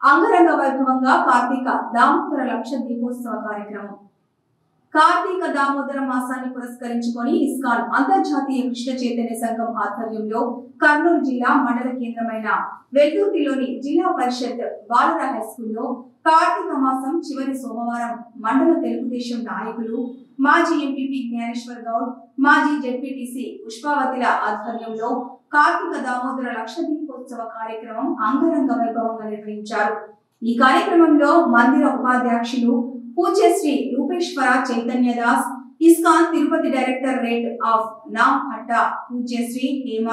అంగరంగ వైభవంగా కార్తీక దామోదర లక్ష దీపోత్సవ కార్యక్రమం. కార్తీక దామోదర మాసాన్ని పురస్కరించుకొని ఇస్కాన్ అంతర్జాతీయ కృష్ణ చైతన్య సంఘం ఆధ్వర్యంలో కర్నూలు జిల్లా మండల కేంద్రమైన వెల్దుర్తిలోని జిల్లా పరిషత్ బాలుర హై స్కూల్లో కార్తీక మాసం చివరి సోమవారం మండల తెలుగుదేశం నాయకులు మాజీ ఎంపీపీ జ్ఞానేశ్వర్ గౌడ్, మాజీ జెడ్పీటీసీ పుష్పావతిల ఆధ్వర్యంలో కార్తీక దామోదర లక్ష దీపోత్సవ కార్యక్రమం అంగరంగ వైభవంగా నిర్వహించారు. ఈ కార్యక్రమంలో మందిర ఉపాధ్యక్షులు పూజ్యశ్రీ రూపేశ్వర చైతన్య దాస్, ఇస్కాన్ తిరుపతి డైరెక్టర్ రేట్ ఆఫ్ నామ్ హట్టా పూజ్యశ్రీ హేమ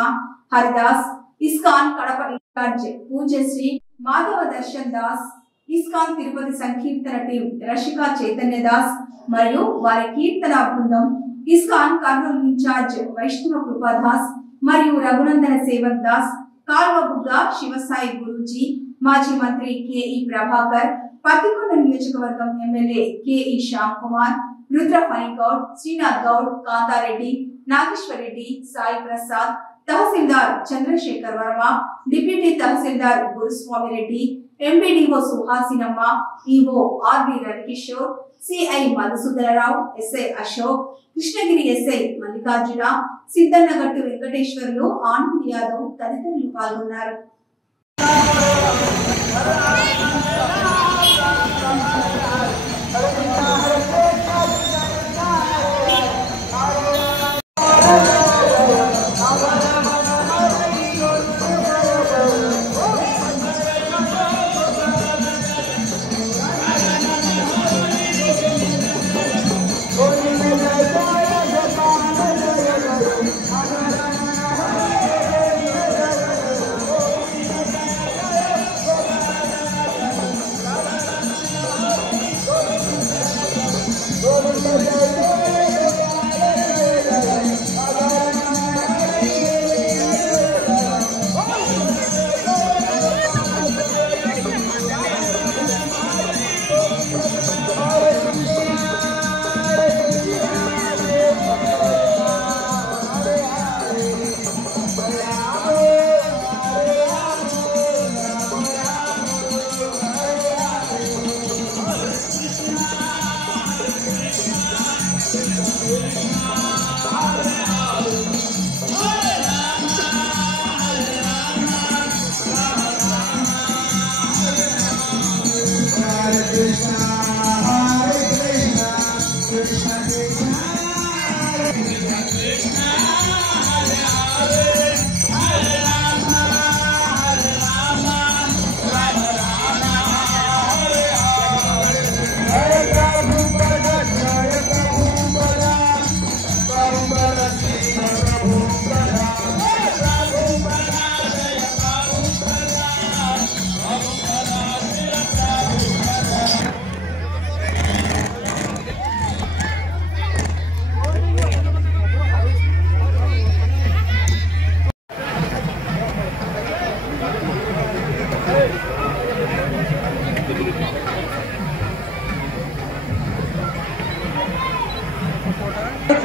హరిదాస్, ఇస్కాన్ కడప ఇన్ఛార్జ్ పూజ్యశ్రీ మాధవ దర్శన్ దాస్, ఇస్కాన్ తిరుపతి సంకీర్తన టీం రషికా చైతన్య దాస్ మరియు వారి కీర్తన బృందం, ఇస్కాన్ కర్నూలు ఇన్ఛార్జ్ వైష్ణవ కృపాదాస్ మరియు రఘునందన సేవక్ దాస్, కాల్వబుగ్గ శివసాయి గురూజీ, మాజీ మంత్రి కెఈ ప్రభాకర్, పత్తికొండ నియోజకవర్గం MLA K E Shyam Kumar, Rudra Phanigoud, Srinath Goud, Kantareddy, Nageshwar Reddy, Sai Prasad, tahsildar Chandrashekar Varma, deputy tahsildar Guruswamy Reddy, MPDO Suhasinamma, EO RB Ravikishore, CI Madhusudararao, SI Ashok, Krishnagiri SI Mallikarjuna, Siddannagattu Venkateswarlu, Anand Yadav తదితరులు పాల్గొన్నారు.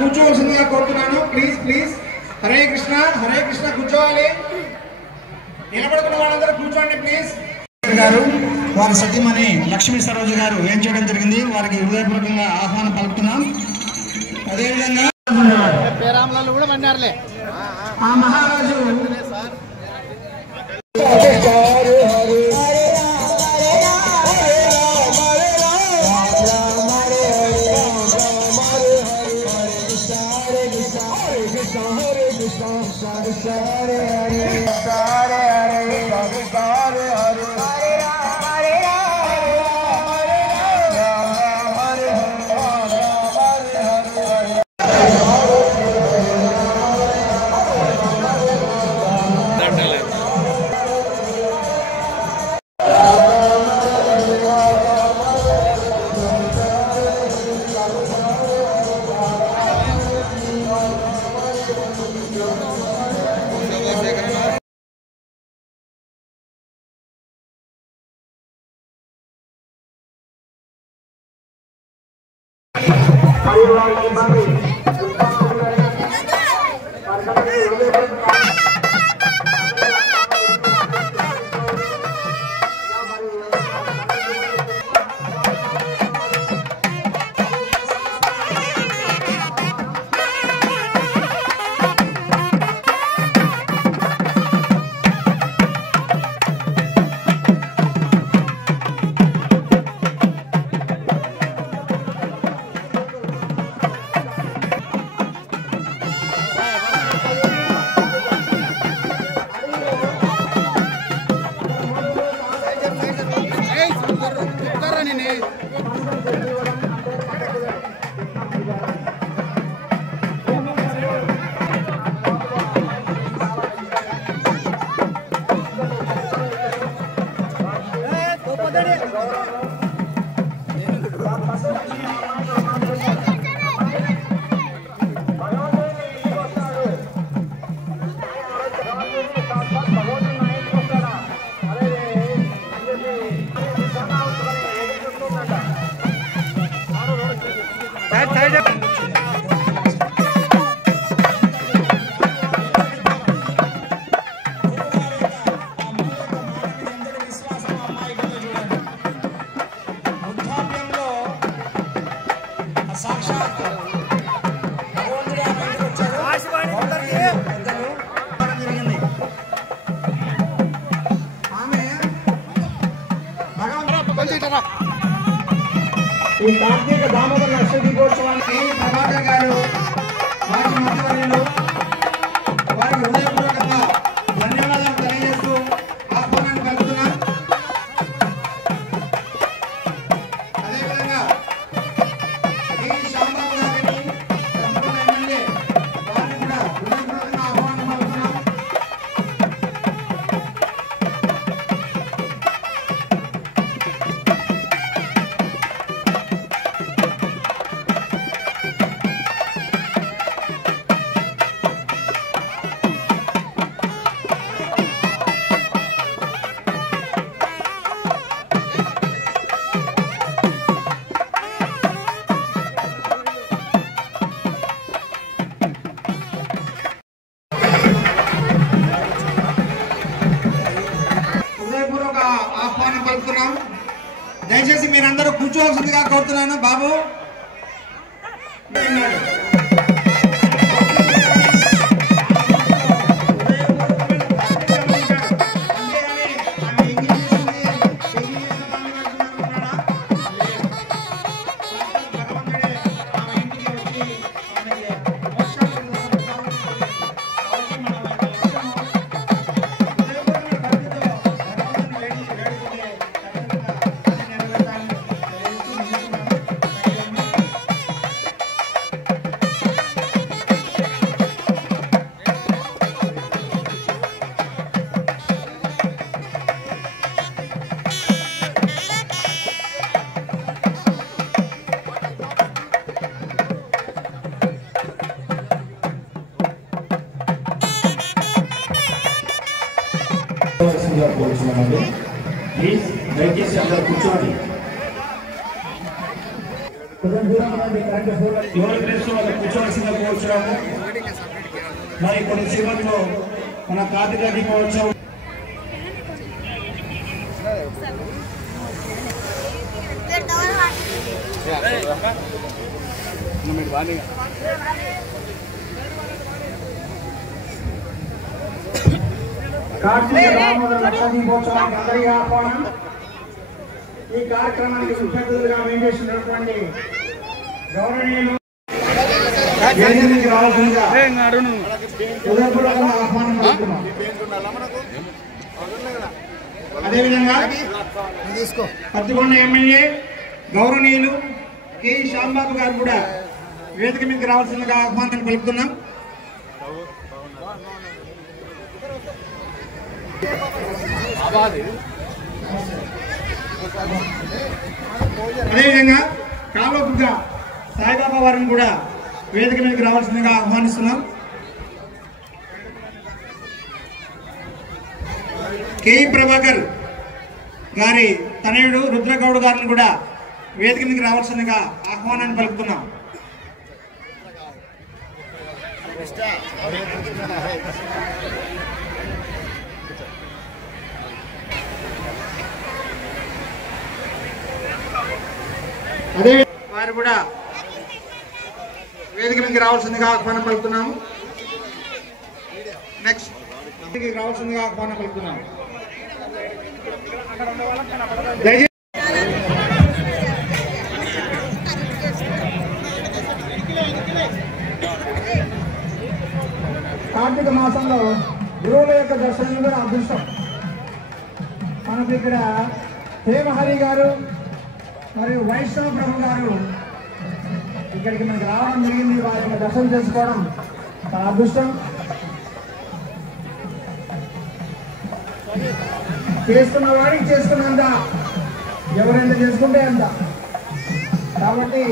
కూర్చోవలసిందిగా కోరుతున్నాను. Please please. హరే కృష్ణ కూర్చోవాలి. నిలబడుకున్న వాళ్ళందరూ కూర్చోండి ప్లీజ్. గారు వారి సతీమణి లక్ష్మీ సరోజ గారు ఏం చేయడం జరిగింది, వారికి హృదయపూర్వకంగా ఆహ్వానం పలుకుతున్నాం. అదేవిధంగా కూడా మన్నారులే ఆ మహారాజు ఈ కార్తీక దామోదర లక్ష దీపోత్సవానికి ప్రభాకర్ గారు వారి మంత్రివర్యులు వారికి హృదయపూర్వకంగా ధన్యవాదాలు తెలియజేస్తూ ఆహ్వానాన్ని కలుగుతున్నాం. అదేవిధంగా ఈ శాంబాబు గారిని ఎమ్మెల్యే వారిని కూడా హృదయపూర్వకంగా ఆహ్వానం కలుగుతున్నాం. ఆహ్వానం పలుకుతున్నాం. దయచేసి మీరందరూ కూర్చోవలసిందిగా కోరుతున్నాను. బాబు ప్లీజ్ దయచేసి అందరూ కూర్చోండి. ఎవరి ప్లేస్ లో వాళ్ళు కూర్చోవలసిందిగా కోరుచున్నాము. మరి కొన్ని సేవల్లో మన కార్తీక దీపోత్సవం కార్తీక దామోదర లక్ష దీపోత్సవానికి అందరికీ ఆహ్వానం. ఈ కార్యక్రమానికి ముఖ్య అతిథులుగా వేయించేసినటువంటి గౌరవనీయులు రావాల్సిందిగా హృదయపూర్వకంగా ఆహ్వానం పలుకుతున్నాం. అదేవిధంగా పత్తికొండ ఎమ్మెల్యే గౌరవనీయులు కె శ్యాంబాబు గారు కూడా వేదిక మీదకి రావాల్సిందిగా ఆహ్వానం పలుకుతున్నాం. అదేవిధంగా కాలోపుగా సాయిబాబా వారిని కూడా వేదిక మీదకి రావాల్సిందిగా ఆహ్వానిస్తున్నాం. కె ప్రభాకర్ గారి తనయుడు రుద్రగౌడ్ గారిని కూడా వేదిక మీదకి రావాల్సిందిగా ఆహ్వానాన్ని పలుకుతున్నాం. అదే వారు కూడా వేదిక మీదకి రావాల్సిందిగా ఆహ్వానం పలుకుతున్నాము. నెక్స్ట్ రావాల్సిందిగా ఆహ్వానం పలుకుతున్నాము. కార్తీక మాసంలో గురువుల యొక్క దర్శనం కూడా అదృష్టం. మనకు ఇక్కడ హేమహరి గారు మరియు వైష్ణవ ప్రభు గారు ఇక్కడికి మనకు రావడం జరిగింది. వారికి దర్శనం చేసుకోవడం చాలా అదృష్టం. చేసుకున్న వాడికి చేసుకున్నంత, ఎవరెంత చేసుకుంటే అంత. కాబట్టి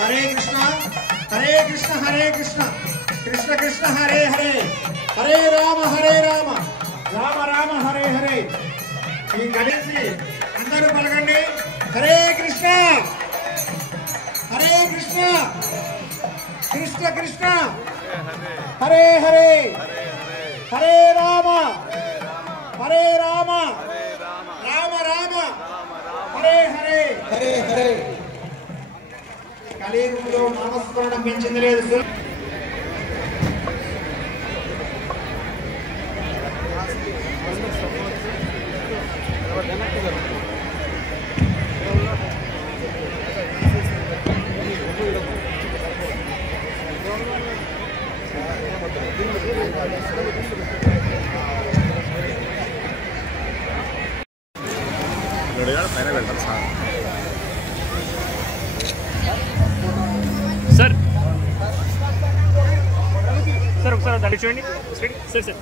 హరే కృష్ణ హరే కృష్ణ హరే కృష్ణ కృష్ణ కృష్ణ హరే హరే హరే రామ రామ రామ హరే హరే. ఈ కలిసి అందరూ పలకండి. హరే కృష్ణ కృష్ణ కృష్ణ హరే హరే హరే రామ రామ రామ హరే హరే హరే హరే. కలియుగంలో నామస్మరణ మించింది లేదు. सर सर ఒకసారి దాన్ని చూడండి సర్ సర్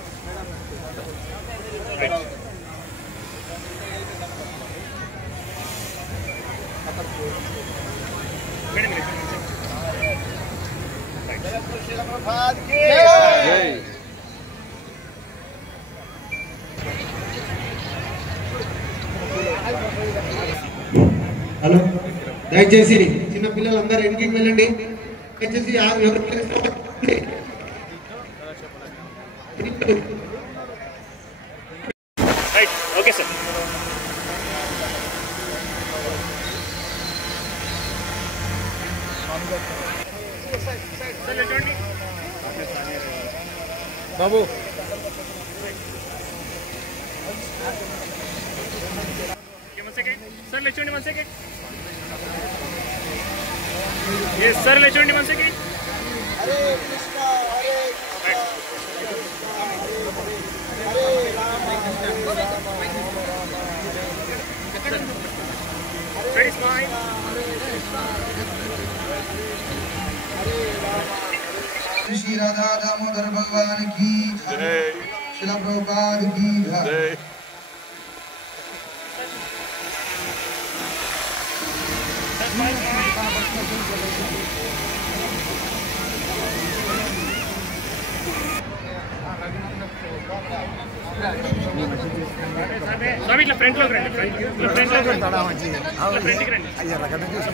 హలో, దయచేసి చిన్న పిల్లలందరూ వెనక్కి వెళ్ళండి. దయచేసి రైట్ ఓకే సార్ బాబు सर ले चुनी 1 सेकंड ये सर ले चुनी 1 सेकंड हरे कृष्णा हरे Ready, smile. श्री राधा दामोदर भगवान की जय, श्रील प्रभुपाद की जय। स्वामी इट्ला फ्रंट लोకి రండి ఫ్రంట్ లోకి తడా మంచి ఫ్రంట్ కి రండి అయ్యా రకడ చూసి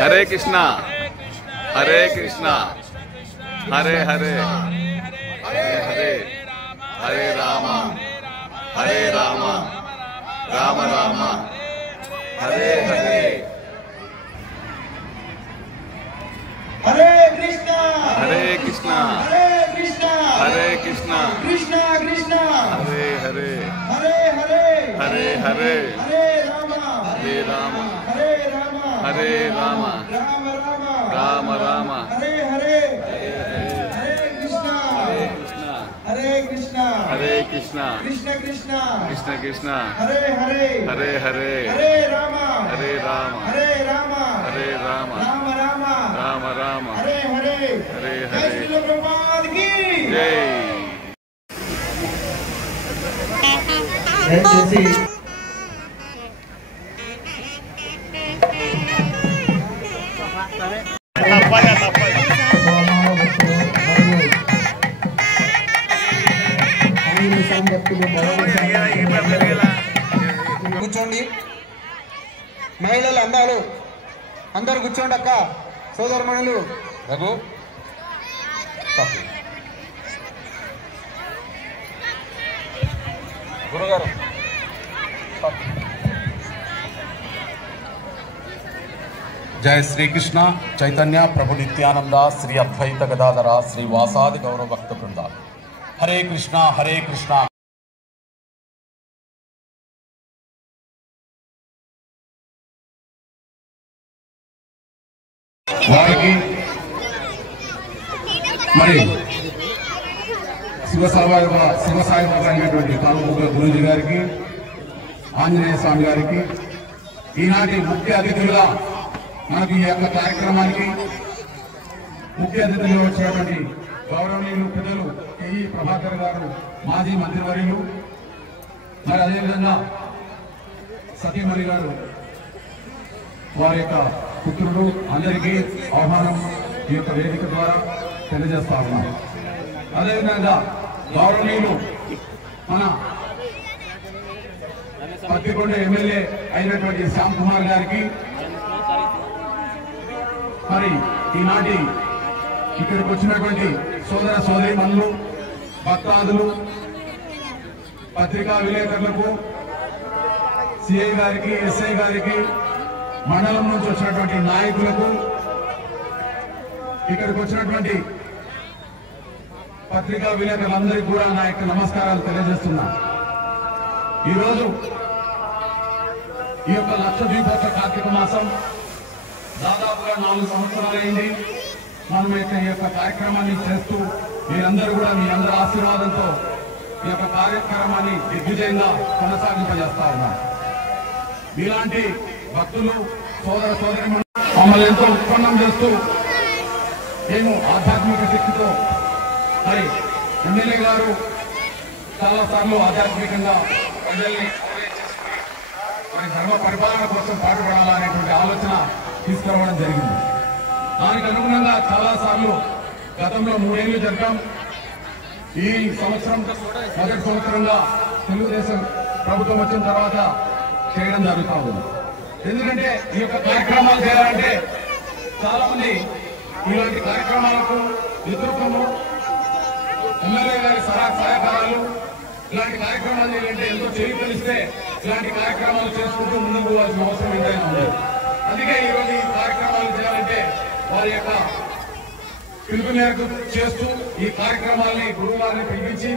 हरे कृष्णा हरे कृष्णा हरे हरे हरे हरे हरे राम राम राम हरे हरे हरे कृष्णा हरे कृष्णा हरे कृष्णा हरे कृष्णा कृष्णा कृष्णा हरे हरे हरे हरे हरे हरे हरे राम हरे राम हरे राम हरे राम राम राम राम राम हरे हरे हरे कृष्णा हरे कृष्णा हरे कृष्णा कृष्ण कृष्ण कृष्ण कृष्ण हरे हरे हरे हरे हरे राम हरे राम हरे राम हरे राम राम राम राम राम हरे हरे हरे जय हरे श्रील प्रभुपाद की जय। దయచేసి కూర్చోండి. మహిళలు అందాలు అందరు కూర్చోండి. అక్క సోదరమణులు రఘు గురుగారు जय श्री कृष्ण चैतन्य प्रभु नित्यानंद श्री अद्वैत गदाधर श्री वासादि गौरव भक्त वृंदा हरे कृष्णा हरे कृष्णा వారికి మరి శివసాయి అయినటువంటి తాలూకా గురూజీ గారికి ఆంజనేయ స్వామి గారికి ఈనాటి ముఖ్య అతిథులుగా మనకు ఈ యొక్క కార్యక్రమానికి ముఖ్య అతిథులుగా వచ్చినటువంటి గౌరవనీయులు పెద్దలు కేఈ ప్రభాకర్ గారు మాజీ మంత్రివర్యులు, మరి అదేవిధంగా సతీమణి గారు వారి యొక్క పుత్రుడు అందరికీ ఆహ్వానం ఈ యొక్క వేదిక ద్వారా తెలియజేస్తా ఉన్నాం. అదేవిధంగా గౌరవనీయులు మన పత్తికొండ ఎమ్మెల్యే అయినటువంటి శ్యామ్ కుమార్ గారికి, మరి ఈనాటి ఇక్కడికి వచ్చినటువంటి సోదర సోదరీమణులు, భక్తాదులు, పత్రికా విలేకరులకు, సిఐ గారికి, ఎస్ఐ గారికి, మండలం నుంచి వచ్చినటువంటి నాయకులకు, ఇక్కడికి వచ్చినటువంటి పత్రికా విలేకరులందరికీ కూడా నా యొక్క నమస్కారాలు తెలియజేస్తున్నా. ఈరోజు ఈ యొక్క లక్ష దీపోత్సవ కార్తీక మాసం దాదాపుగా 4 సంవత్సరాలైంది. మనం ఈ యొక్క కార్యక్రమాన్ని చేస్తూ మీరందరూ కూడా మీ అందరి ఆశీర్వాదంతో ఈ యొక్క కార్యక్రమాన్ని దిగ్విజయంగా కొనసాగింపజేస్తా ఉన్నారు. మీలాంటి భక్తులు, సోదర సోదరి మమ్మల్ని ఎంతో ఉత్పన్నం చేస్తూ నేను ఆధ్యాత్మిక శక్తితో మరి ఎమ్మెల్యే గారు చాలా సార్లు ఆధ్యాత్మికంగా ప్రజల్ని మరి ధర్మ పరిపాలన కోసం పాటుపడాలనేటువంటి ఆలోచన తీసుకురావడం జరిగింది. దానికి అనుగుణంగా చాలా సార్లు గతంలో 3 ఏళ్లు జరిగాం. ఈ సంవత్సరం మొదటి సంవత్సరంగా తెలుగుదేశం ప్రభుత్వం వచ్చిన తర్వాత చేయడం జరుగుతూ ఉంది. ఎందుకంటే ఈ యొక్క కార్యక్రమాలు చేయాలంటే చాలా మంది ఇలాంటి కార్యక్రమాలకు నేతృత్వము, ఎమ్మెల్యే గారి సహకారాలు, ఇలాంటి కార్యక్రమాలు చేయాలంటే ఎంతో తెలిస్తే ఇలాంటి కార్యక్రమాలు చేసుకుంటూ ముందుకు పోవాల్సిన అవసరం ఎంతైనా ఉంది. అందుకే ఈరోజు ఈ కార్యక్రమాలు చేయాలంటే వారి యొక్క పిలుపు మేరకు చేస్తూ ఈ కార్యక్రమాల్ని గురువుగారిని పిలిపించి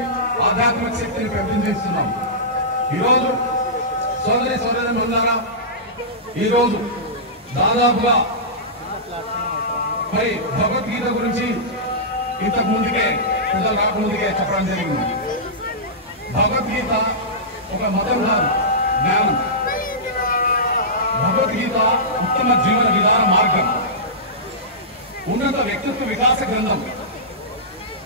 ఆధ్యాత్మిక శక్తిని పెంపొందిస్తున్నాం. ఈరోజు సోదరి సోదరులారా, ఈరోజు దాదాపుగా మరి భగవద్గీత గురించి ఇంతకు ముందుకే ప్రజలు రాకముందుకే చెప్పడం జరిగింది. భగవద్గీత ఒక మతం కాదు, జ్ఞానం. భగవద్గీత ఉత్తమ జీవన విధాన మార్గం, ఉన్నత వ్యక్తిత్వ వికాస గ్రంథం.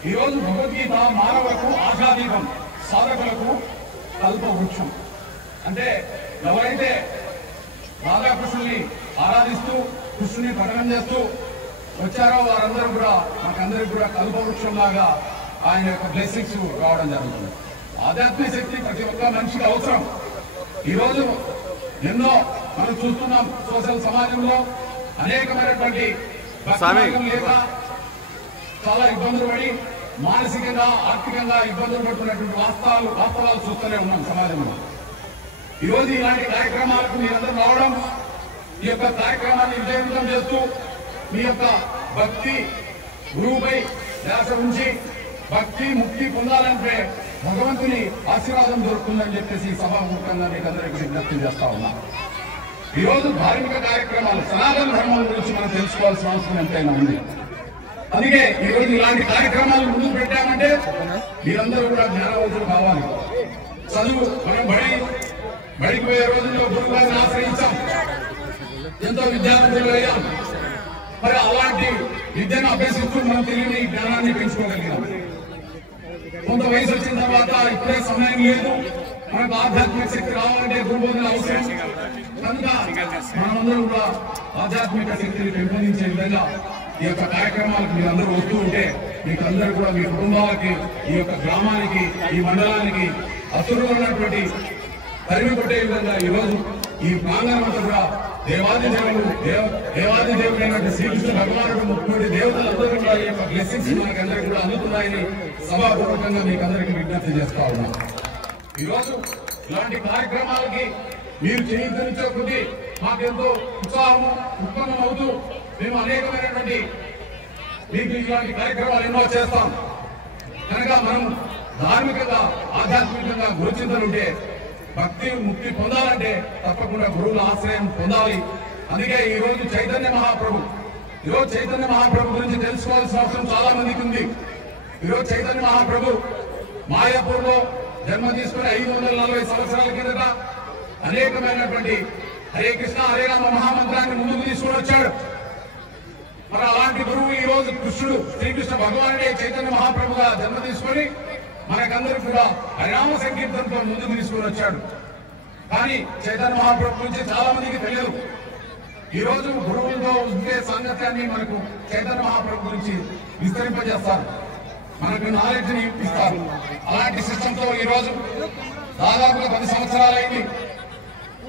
ఈరోజు భగవద్గీత మానవులకు ఆశాదీపం, సాధకులకు కల్ప వృక్షం. అంటే ఎవరైతే రాధాకృష్ణుని ఆరాధిస్తూ కృష్ణుని పఠనం చేస్తూ వచ్చారో వారందరూ కూడా మాకందరికి కూడా కల్పవృక్షం లాగా ఆయన యొక్క బ్లెస్సింగ్స్ రావడం జరుగుతుంది. ఆధ్యాత్మిక శక్తి ప్రతి ఒక్క మనిషికి అవసరం. ఈరోజు ఎన్నో మనం చూస్తున్నాం సోషల్ సమాజంలో అనేకమైనటువంటి లేక చాలా ఇబ్బందులు పడి మానసికంగా, ఆర్థికంగా ఇబ్బందులు పడుతున్నటువంటి వాస్తవాలు చూస్తూనే ఉన్నాం సమాజంలో. ఈరోజు ఇలాంటి కార్యక్రమాలకు మీరందరూ రావడం, ఈ యొక్క కార్యక్రమాన్ని విజయవంతం చేస్తూ మీ యొక్క భక్తి గురువుపై ధ్యాస ఉంచి భక్తి ముక్తి పొందాలంటే భగవంతుని ఆశీర్వాదం దొరుకుతుందని చెప్పేసి సభాముఖంగా మీకు అందరికీ విజ్ఞప్తి చేస్తా ఉన్నా. ఈరోజు ధార్మిక కార్యక్రమాలు, సనాతన ధర్మం గురించి మనం తెలుసుకోవాల్సిన అవసరం ఎంతైనా ఉంది. అందుకే ఈరోజు ఇలాంటి కార్యక్రమాలు ముందుకు పెట్టామంటే మీరందరూ కూడా జ్ఞానవంతులు కావాలి. చదువు మనం బడికి పోయే రోజుల్లో గురువుగారిని ఆశ్రయించాం, ఎంతో విద్యావంతులు అయ్యాం. మరి అలాంటి విద్యను అభ్యసిస్తూ మనం తెలియని జ్ఞానాన్ని పెంచుకోగలిగాం. కొంత వయసు వచ్చిన తర్వాత ఇప్పుడే సమయం లేదు, మనకు ఆధ్యాత్మిక శక్తి రావాలంటే గురుబోధన అవసరం. కనుక మనమందరం కూడా ఆధ్యాత్మిక శక్తిని పెంపొందించే విధంగా ఈ యొక్క కార్యక్రమాలకు మీరందరూ వస్తూ ఉంటే మీకందరూ కూడా మీ కుటుంబాలకి, ఈ యొక్క గ్రామానికి, ఈ మండలానికి అసురులు ఉన్నటువంటి తరిమి కొట్టే విధంగా ఈరోజు ఈ ప్రాంగణం అంతా కూడా దేవాది దేవుడైనటువంటి శ్రీకృష్ణ భగవానుడు ముఖ్యమంత్రి దేవతలందరూ కూడా ఈ యొక్క బ్లెస్సింగ్స్ మనకందరికీ కూడా అందుతున్నాయని సభాపూర్వకంగా మీకు అందరికీ విజ్ఞప్తి చేస్తా ఉన్నాం. ఈరోజు ఇలాంటి కార్యక్రమాలకి మీరు చేయించే కొద్దీ మాకెంతో ఉత్సాహము ఉత్పన్నం అవుతూ మేము అనేకమైనటువంటి మీకు ఇలాంటి కార్యక్రమాలు ఎన్నో చేస్తాం. కనుక మనం ధార్మికంగా, ఆధ్యాత్మికంగా గురుచింతలుంటే భక్తి ముక్తి పొందాలంటే తప్పకుండా గురువుల ఆశ్రయం పొందాలి. అందుకే ఈరోజు చైతన్య మహాప్రభు గురించి తెలుసుకోవాల్సిన అవసరం చాలా మందికి ఉంది. ఈరోజు చైతన్య మహాప్రభు మాయాపూర్ లో జన్మ తీసుకుని 540 సంవత్సరాల కిందట అనేకమైనటువంటి హరే కృష్ణ హరే రామ మహామంత్రాన్ని ముందుకు తీసుకుని వచ్చాడు. మరి అలాంటి గురువు ఈ రోజు కృష్ణుడు శ్రీకృష్ణ భగవానుడే చైతన్య మహాప్రభుగా జన్మ తీసుకొని మనకందరికి కూడా హరినామ సంకీర్తనతో ముందుకు తీసుకుని వచ్చాడు. కానీ చైతన్య మహాప్రభు గురించి చాలా మందికి తెలియదు. ఈ రోజు గురువులతో ఉండే సాంగత్యాన్ని మనకు చైతన్య మహాప్రభు గురించి విస్తరింపజేస్తారు, మనకు నాలెడ్జ్ ని ఇస్తారు. అలాంటి సిస్టమ్ తో ఈ రోజు దాదాపుగా 10 సంవత్సరాలైంది.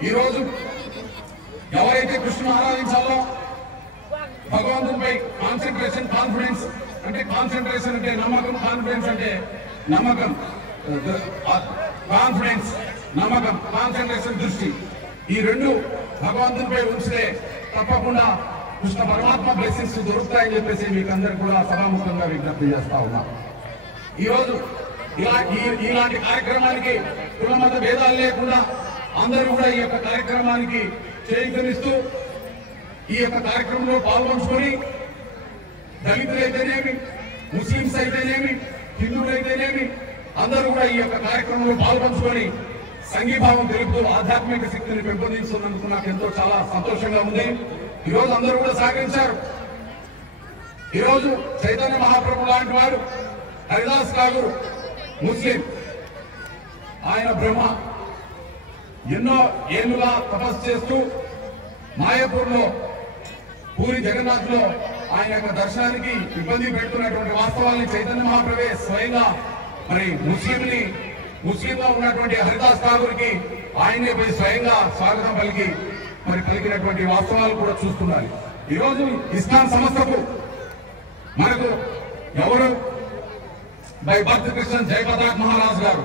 ఈ రోజు ఎవరైతే కృష్ణుని ఆరాధించాలో భగవంతునిపై కాన్ఫిడెన్స్ అంటే కాన్సన్ట్రేషన్ అంటే నమ్మకం, కాన్ఫిడెన్స్ అంటే నమ్మకం, కాన్ఫిడెన్స్ నమ్మకం, కాన్సన్ట్రేషన్ దృష్టి. ఈ రెండు భగవంతునిపై ఉంచితే తప్పకుండా కృష్ణ పరమాత్మ బ్లెస్సింగ్స్ దొరుకుతాయని చెప్పేసి మీకు అందరు కూడా సభాముఖంగా విజ్ఞప్తి చేస్తా ఉన్నాం. ఈరోజు ఇలాంటి కార్యక్రమానికి కుల మత భేదాలు లేకుండా అందరూ కూడా ఈ యొక్క కార్యక్రమానికి చేయూతనిస్తూ ఈ యొక్క కార్యక్రమంలో పాల్గొంచుకొని దళితులైతేనేమి, ముస్లింస్ అయితేనేమి, హిందువులైతేనేమి అందరూ కూడా ఈ యొక్క కార్యక్రమంలో పాల్గొంచుకొని సంఘీభావం తెలుపుతూ ఆధ్యాత్మిక శక్తిని పెంపొందిస్తున్నందుకు నాకు ఎంతో చాలా సంతోషంగా ఉంది. ఈరోజు అందరూ కూడా సహకరించారు. ఈరోజు చైతన్య మహాప్రభు లాంటి వారు, హరిదాస్ ఠాగూర్ ముస్లిం, ఆయన బ్రహ్మ, ఎన్నో ఏళ్లుగా తపస్సు చేస్తూ మాయాపూర్లో పూరి జగన్నాథ్ లో ఆయన యొక్క దర్శనానికి ఇబ్బంది పెడుతున్నటువంటి వాస్తవాల్ని చైతన్య మహాప్రభే స్వయంగా మరి ముస్లింగా ఉన్నటువంటి హరిదాస్ ఠాగూర్ కి ఆయనే పోయి స్వయంగా స్వాగతం పలికినటువంటి వాస్తవాలు కూడా చూస్తున్నారు. ఈరోజు ఇస్లాం సంస్థకు మనకు ఎవరు by birth Christian Jaya Pratap Maharaj గారు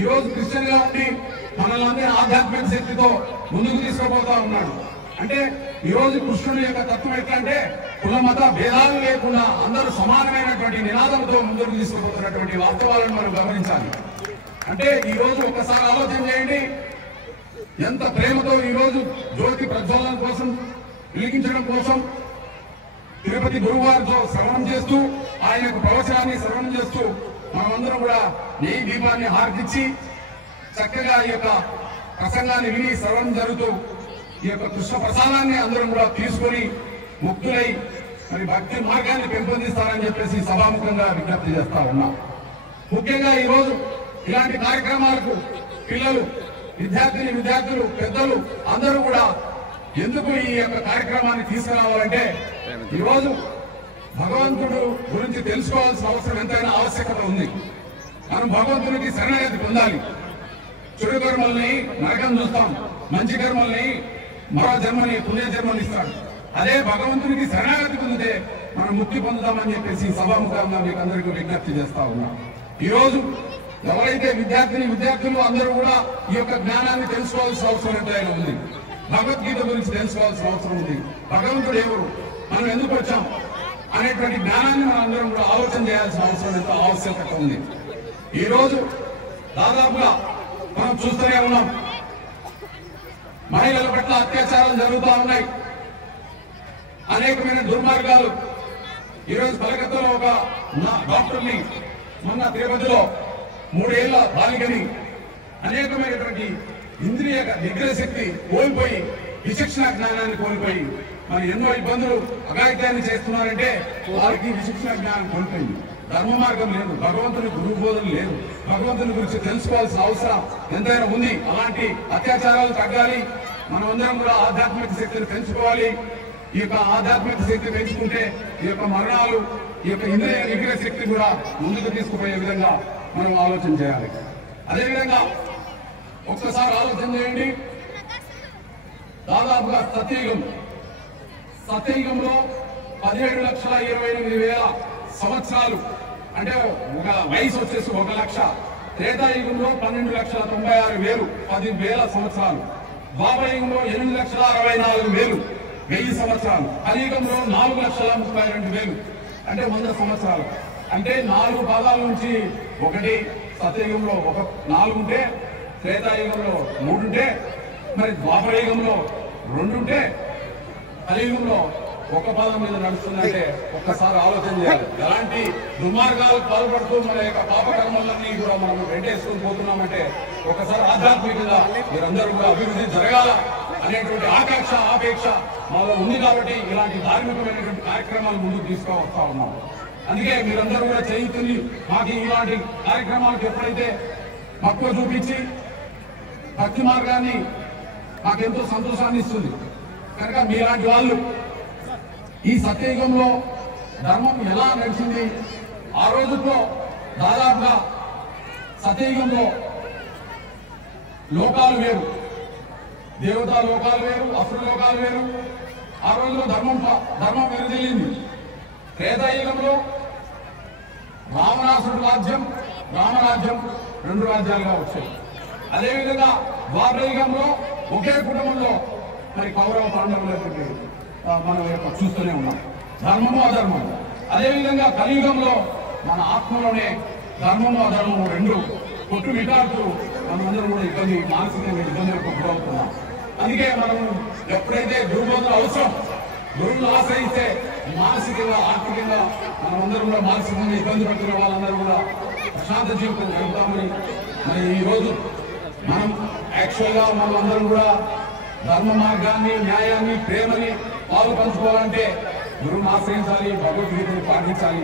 ఈరోజు క్రిస్టియన్ గా ఉండి మనల్ని ఆధ్యాత్మిక శక్తితో ముందుకు తీసుకుపోతా ఉన్నాడు. అంటే ఈరోజు కృష్ణుడి యొక్క తత్వం ఎట్లా అంటే కుల మత భేదాలు లేకుండా అందరూ సమానమైనటువంటి నినాదంతో ముందుకు తీసుకుపోతున్నటువంటి వాస్తవాలను మనం గమనించాలి. అంటే ఈ రోజు ఒకసారి ఆలోచన చేయండి, ఎంత ప్రేమతో ఈ రోజు జ్యోతి ప్రజ్వలన కోసం, వెలిగించడం కోసం తిరుపతి గురువారితో శ్రవణం చేస్తూ ఆయన యొక్క ప్రవచనాన్ని శ్రవణం చేస్తూ మనమందరం కూడా నెయ్యి దీపాన్ని హారతిచ్చి చక్కగా ఈ యొక్క ప్రసంగాన్ని విని శ్రవణం జరుగుతూ ఈ యొక్క కృష్ణ ప్రసాదాన్ని అందరం కూడా తీసుకొని ముక్తులై మరి భక్తి మార్గాన్ని పెంపొందిస్తారని చెప్పేసి సభాముఖంగా విజ్ఞప్తి చేస్తా ఉన్నాం. ముఖ్యంగా ఈ రోజు ఇలాంటి కార్యక్రమాలకు పిల్లలు, విద్యార్థులు, పెద్దలు అందరూ కూడా ఎందుకు ఈ యొక్క కార్యక్రమాన్ని తీసుకురావాలంటే ఈరోజు భగవంతుడు గురించి తెలుసుకోవాల్సిన అవసరం ఎంతైనా ఆవశ్యకత ఉంది. మనం భగవంతునికి శరణాగతి పొందాలి. చెడు కర్మల్ని నరకం చూస్తాం, మంచి కర్మల్ని మరో జన్మని పుణ్య జన్మని ఇస్తాడు. అదే భగవంతునికి శరణాగతి పొందితే మనం ముక్తి పొందుతామని చెప్పేసి సభాముఖంగా మీకు అందరికీ విజ్ఞప్తి చేస్తా ఉన్నాం. ఈ రోజు ఎవరైతే విద్యార్థులు అందరూ కూడా ఈ యొక్క జ్ఞానాన్ని తెలుసుకోవాల్సిన అవసరం ఎంతైనా ఉంది. భగవద్గీత గురించి తెలుసుకోవాల్సిన అవసరం ఉంది. భగవంతుడు ఎవరు, మనం ఎందుకు వచ్చాం అనేటువంటి జ్ఞానాన్ని మనం అందరం కూడా ఆలోచన చేయాల్సిన అవసరం ఎంతో ఆవశ్యకత ఉంది. ఈ రోజు దాదాపుగా మనం చూస్తూనే ఉన్నాం, మహిళల పట్ల అత్యాచారాలు జరుగుతూ ఉన్నాయి, అనేకమైన దుర్మార్గాలు. ఈరోజు కలకత్తాలో ఒక డాక్టర్ని మొన్న తిరుపతిలో 3 ఏళ్ల బాలికని అనేకమైనటువంటి ఇంద్రియ నిగ్రహ శక్తి కోల్పోయి, విచక్షణ జ్ఞానాన్ని కోల్పోయి మరి ఎన్నో ఇబ్బందులు అఘాయిత్యాన్ని చేస్తున్నారంటే వారికి విచక్షణ జ్ఞానం కోల్పోయింది. ధర్మ మార్గం లేదు, భగవంతుని గురుబోధన లేదు, భగవంతుని గురించి తెలుసుకోవాల్సిన అవసరం ఎంతైనా ఉంది. అలాంటి అత్యాచారాలు తగ్గాలి, మనమందరం కూడా ఆధ్యాత్మిక శక్తిని పెంచుకోవాలి. ఈ యొక్క ఆధ్యాత్మిక శక్తి పెంచుకుంటే ఈ యొక్క మరణాలు, ఈ యొక్క ఇంద్రియ నిగ్రహ శక్తి కూడా ముందుకు తీసుకుపోయే విధంగా మనం ఆలోచన చేయాలి. అదేవిధంగా ఒక్కసారి ఆలోచన చేయండి, దాదాపుగా సత్యయుగంలో 17,28,000 సంవత్సరాలు, అంటే ఒక వయసు వచ్చేసి 1 లక్ష. త్రేతాయుగంలో 12,96,000, 10,000 సంవత్సరాలు. ద్వాపరయుగంలో 8,64,000, 1000 సంవత్సరాలు. కలియుగంలో 4,32,000, అంటే 100 సంవత్సరాలు. అంటే 4 పాదాల నుంచి ఒకటి సత్యయుగంలో 4 ఉంటే, త్రేతాయుగంలో 3 ఉంటే, మరి ద్వాపరయుగంలో 2 ఉంటే, కలియుగంలో 1 పాదం మీద నడుస్తుందంటే ఒక్కసారి ఆలోచన చేయాలి. ఎలాంటి దుర్మార్గాలకు పాల్పడుతూ మన యొక్క పాపకర్మలన్నీ కూడా మనం వెంటేసుకొని పోతున్నామంటే ఒకసారి ఆధ్యాత్మికంగా మీరందరూ కూడా అభివృద్ధి జరగాల అనేటువంటి ఆకాంక్ష, ఆపేక్ష మాలో ఉంది. కాబట్టి ఇలాంటి ధార్మికమైనటువంటి కార్యక్రమాలు ముందుకు తీసుకువస్తా ఉన్నాం. అందుకే మీరందరూ కూడా చేయుతుంది మాకు ఇలాంటి కార్యక్రమాలకు ఎప్పుడైతే మక్కువ చూపించి భక్తి మార్గాన్ని మాకెంతో సంతోషాన్ని ఇస్తుంది. కనుక మీలాంటి వాళ్ళు ఈ సత్యయుగంలో ధర్మం ఎలా నడిచింది, ఆ రోజుల్లో దాదాపుగా సత్యయుగంలో లోకాలు వేరు, దేవతా లోకాలు వేరు, అసుర లోకాలు వేరు. ఆ రోజుల్లో ధర్మం వెనుదిల్లింది. త్రేతాయుగంలో రావణాసురుడు రామరాజ్యం 2 రాజ్యాలుగా వచ్చాయి. అదేవిధంగా ద్వాపరయుగంలో ఒకే కుటుంబంలో మరి కౌరవ పాండవులకి మనం చూస్తూనే ఉన్నాం. ధర్మము అధర్మము. అదేవిధంగా కలియుగంలో మన ఆత్మలోనే ధర్మము అధర్మము రెండు కొట్టు విటాడుతూ మనందరం కూడా మానసికంగా ఇబ్బందులకు గురవుతున్నాం. అందుకే మనం ఎప్పుడైతే గురుబోధన అవసరం, గురువును ఆశ్రయిస్తే మానసికంగా ఆర్థికంగా మనమందరం కూడా మానసికంగా ఇబ్బంది పడుతున్న వాళ్ళందరూ కూడా ప్రశాంత జీవితం గడుపుతామని మరి ఈ రోజు మనం యాక్చువల్గా మనమందరం కూడా ధర్మ మార్గాన్ని, న్యాయాన్ని, ప్రేమని పాలు పంచుకోవాలంటే గురువుని ఆశ్రయించాలి, భగవద్గీతని పాటించాలి.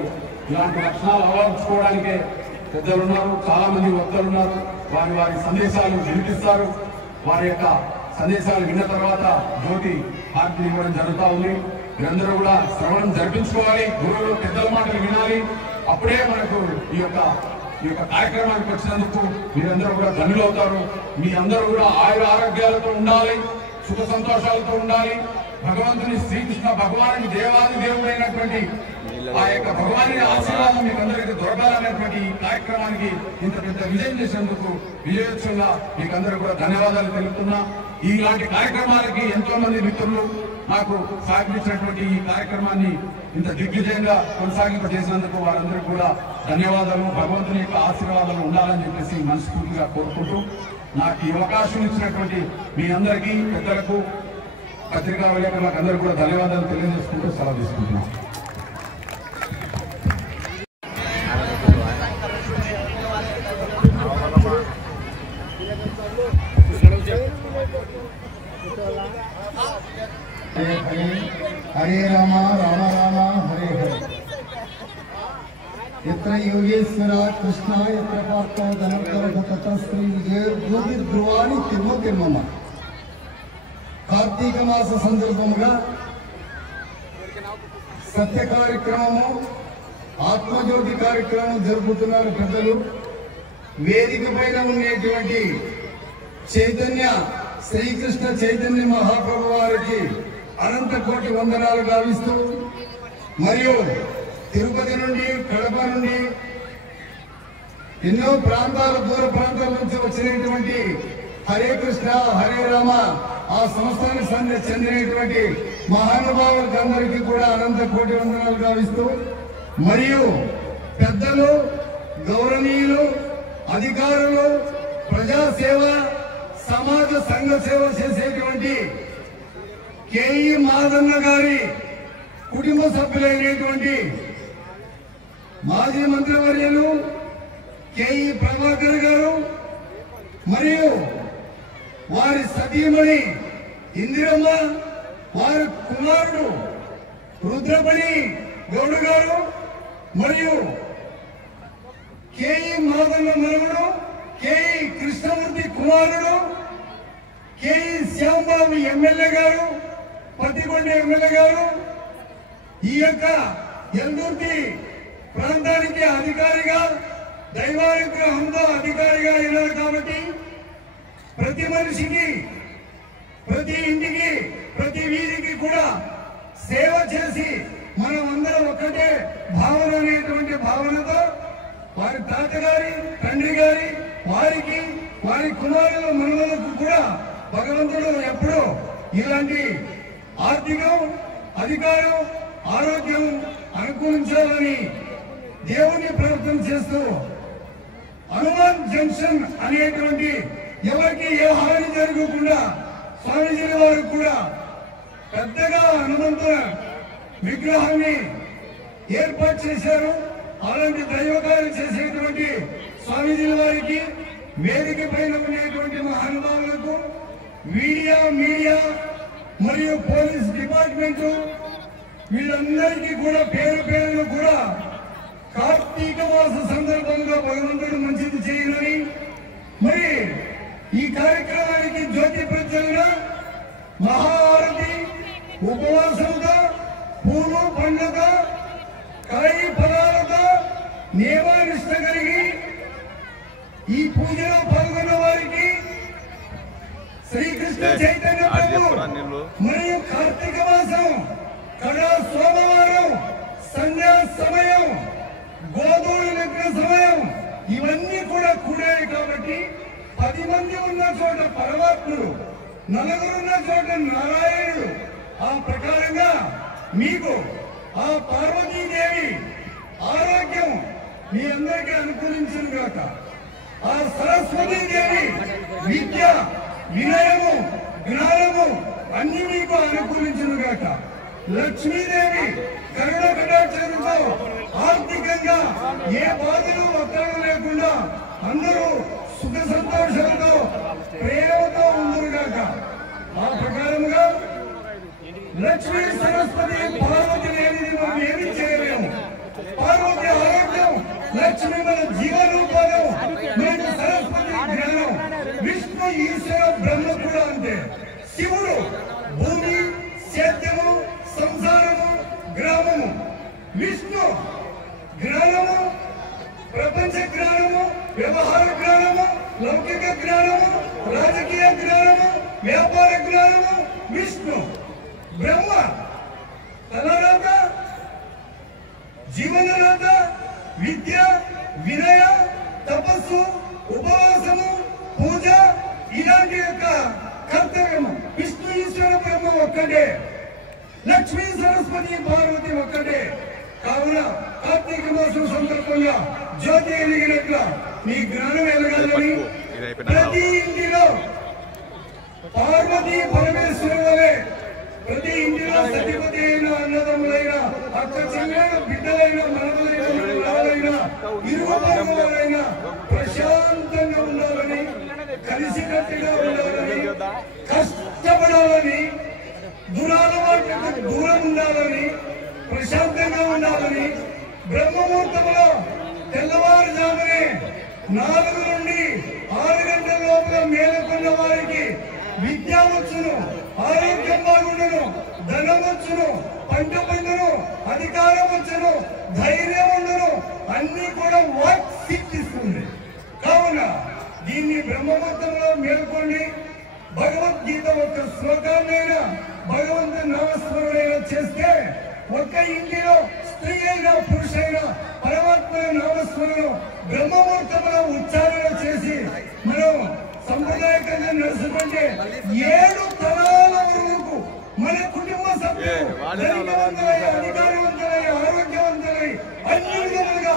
ఇలాంటి లక్షణాలు అలవర్చుకోవడానికే పెద్దలు ఉన్నారు, చాలా మంది వక్తలు ఉన్నారు. వారి సందేశాలు వినిపిస్తారు. వారి యొక్క సందేశాలు విన్న తర్వాత జ్యోతి హారతి ఇవ్వడం జరుగుతూ ఉంది. మీరందరూ కూడా శ్రవణం జరిపించుకోవాలి, గురువులు పెద్దల మాటలు వినాలి. అప్పుడే మనకు ఈ యొక్క కార్యక్రమానికి వచ్చినందుకు మీరందరూ కూడా ధన్యులవుతారు. మీ అందరూ కూడా ఆయుర ఆరోగ్యాలతో ఉండాలి, సుఖ సంతోషాలతో ఉండాలి. భగవంతుని శ్రీకృష్ణ భగవానుని దేవాది దేవుడైనటువంటి ఆ యొక్క భగవాని ఆశీర్వాదం మీకు అందరికీ దొరకాలనేటువంటి ఈ కార్యక్రమానికి ఇంత పెద్ద విజయం చేసినందుకు విజయోత్సవంగా మీకు అందరూ కూడా ధన్యవాదాలు తెలుపుతున్నా. ఇలాంటి కార్యక్రమాలకి ఎంతో మంది మిత్రులు నాకు సహకరించినటువంటి ఈ కార్యక్రమాన్ని ఇంత దిగ్విజయంగా కొనసాగింపజేసినందుకు వారందరికీ కూడా ధన్యవాదాలు. భగవంతుని యొక్క ఆశీర్వాదాలు ఉండాలని చెప్పేసి మనస్ఫూర్తిగా కోరుకుంటూ నాకు ఈ అవకాశం ఇచ్చినటువంటి మీ అందరికీ, పెద్దలకు, పత్రికా విలేకరులకు అందరూ కూడా ధన్యవాదాలు తెలియజేసుకుంటూ సెలవు తీసుకుంటున్నాం. हरे राम राम राम हरे हरे यत्र योगेश्वर कृष्ण यत्र पार्थो धनुर्धर तत्र श्री विजय ज्योतिर्ध्रुवाणि तिरुमति मम కార్తీక మాస సందర్భంగా సత్య కార్యక్రమము, ఆత్మజ్యోతి కార్యక్రమం జరుపుతున్నారు పెద్దలు. వేదిక పైన ఉండేటువంటి చైతన్య శ్రీకృష్ణ చైతన్య మహాప్రభు వారికి అనంత కోటి వందనాలు గావిస్తూ, మరియు తిరుపతి నుండి, కడప నుండి, ఎన్నో ప్రాంతాల, దూర ప్రాంతాల నుంచి వచ్చినటువంటి హరే కృష్ణ హరే రామ ఆ సంస్థానికి చెందినటువంటి మహానుభావులకు అందరికీ కూడా అనంత కోటి వందనాలు గావిస్తూ, మరియు పెద్దలు, గౌరవనీయులు, అధికారులు, ప్రజాసేవ, సమాజ సంఘ సేవ చేసేటువంటి కేఈ మాదన్న గారి కుటుంబ సభ్యులైనటువంటి మాజీ మంత్రివర్యులు కేఈ ప్రభాకర్ గారు, మరియు వారి సతీమణి ఇందిరమ్మ, వారి కుమారుడు రుద్రపణి గౌడ్ గారు, మరియు కేఈ మాదన్న మనవడు కేఈ కృష్ణమూర్తి కుమారుడు కేఈ శ్యాంబాబు ఎమ్మెల్యే గారు, పత్తికొండ ఎమ్మెల్యే గారు, ఈ యొక్క ఎల్దుర్తి ప్రాంతానికి అధికారిగా, దైవానుగ్రహంతో అధికారిగా అయినారు. కాబట్టి ప్రతి మనిషికి, ప్రతి ఇంటికి, ప్రతి వీధికి కూడా సేవ చేసి మనం అందరం ఒక్కటే భావన అనేటువంటి భావనతో వారి తాతగారి, తండ్రి గారి, వారికి, వారి కుమారుల మనవలకు కూడా భగవంతుడు ఎప్పుడూ ఇలాంటి ఆర్థికం, అధికారం, ఆరోగ్యం అనుకూలించాలని దేవుని ప్రార్థన చేస్తూ, హనుమాన్ జంక్షన్ అనేటువంటి ఎవరికి ఏ హాని జరగకుండా స్వామీజీల వారు కూడా పెద్దగా హనుమంత విగ్రహాన్ని ఏర్పాటు చేశారు. అలాంటి దైవకార్యం చేసేటువంటి స్వామీజీల వారికి, వేదిక పైన ఉండేటువంటి మహానుభావులకు, మీడియా మరియు పోలీస్ డిపార్ట్మెంట్ వీళ్ళందరికీ కూడా పేరు పేరును కూడా కార్తీక మాస సందర్భంగా భగవంతుడు మంచిది చేయనని, మరి ఈ కార్యక్రమానికి జ్యోతి ప్రజ్వలన, మహాహారతి, ఉపవాసంతో, పూలు పండ్లతో, కాయి ఫలాలతో నియమనిష్ట కలిగి ఈ పూజలో పాల్గొన్న వారికి శ్రీకృష్ణ చైతన్య ప్రభు మరియు కార్తీక మాసం కడా సోమవారం సంధ్యా సమయం, గోధుమ లగ్న సమయం ఇవన్నీ కూడా కూడాయి. కాబట్టి 10 మంది ఉన్న చోట పరమాత్ముడు నలుగురున్న చోట నారాయణుడు. ఆ ప్రకారంగా మీకు ఆ పార్వతీదేవి ఆరోగ్యం మీ అందరికీ అనుకూలించును గాక. ఆ సరస్వతీదేవి విద్య, వినయము, జ్ఞానము అన్ని మీకు అనుకూలించును గాక. లక్ష్మీదేవి కరుణ కటాక్షంతో ఆర్థికంగా ఏ బాధలు ఒత్తిడి లేకుండా అందరూ సుఖ సంతోషాలతో ప్రేమతో ఉండుగాక. ఆ ప్రకారంగా లక్ష్మీ సరస్వతి పార్వతి లేనిది మనం ఏమి చేయలేము. పార్వతి ఆరోగ్యం, లక్ష్మి మన జీవరూపాలు, మనకు సరస్వతి జ్ఞానం. విష్ణు ఈశ్వర బ్రహ్మ కూడా అంతే. శివుడు భూమి, సేద్యము, సంసారము, గ్రామము. విష్ణు జ్ఞానము, ప్రపంచ జ్ఞానము, వ్యవహార జ్ఞానము, లౌకిక జ్ఞానము, రాజకీయ జ్ఞానము, వ్యాపార జ్ఞానము. విష్ణు బ్రహ్మ తలరాత, జీవనరాత, విద్య, వినయ, తపస్సు, ఉపవాసము, పూజ ఇలాంటి యొక్క కర్తవ్యము. విష్ణు ఈశ్వర బ్రహ్మ ఒక్కటే, లక్ష్మీ సరస్వతి పార్వతి ఒక్కటే. కావున కార్తీక మాసం సందర్భంగా జ్యోతి ఎలిగినట్ల మీ జ్ఞానం ఎలగాలని ప్రతి ఇంటిలో పార్వతీ పరమేశ్వరు వలె ప్రతి ఇంటిలో సతిపతి అయిన, అన్నదమ్ములైన, అక్క చెల్లెల బిడ్డలైన, మనవలైన, ఇరుగు పొరుగులైన ప్రశాంతంగా ఉండాలని, కలిసికట్టుగా ఉండాలని, కష్టపడాలని, దురాలవాట్లకు దూరం ఉండాలని, ప్రశాంతంగా ఉండాలని, బ్రహ్మముహూర్తంలో తెల్లవారుజామునే 4 నుండి 6 గంటల లోపల మేలుకున్న వారికి విద్య వచ్చును, ఆరోగ్యం బాగుండును, ధనం వచ్చును, పంట పండును, అధికారం వచ్చును, ధైర్యం ఉండును, అన్ని కూడా వాక్ సిద్ధిస్తుంది. కావున దీన్ని బ్రహ్మముహూర్తంలో మేల్కొండి. భగవద్గీత ఒక్క శ్లోకాన్నైనా భగవంతుని నామస్మరణైనా చేస్తే ఒక్క ఇంటిలో స్త్రీ అయినా పురుషైనా పరమాత్మ నామస్మరణ బ్రహ్మముహూర్తంలో ఉచ్చారణ చేసి మనం సంప్రదాయకంగా నడుచుకుంటే 7 తరాల వరకు మన కుటుంబ సభ్యులు ధైర్యవంతులై, అధికారవంతులై, ఆరోగ్యవంతులై అన్ని విధాలుగా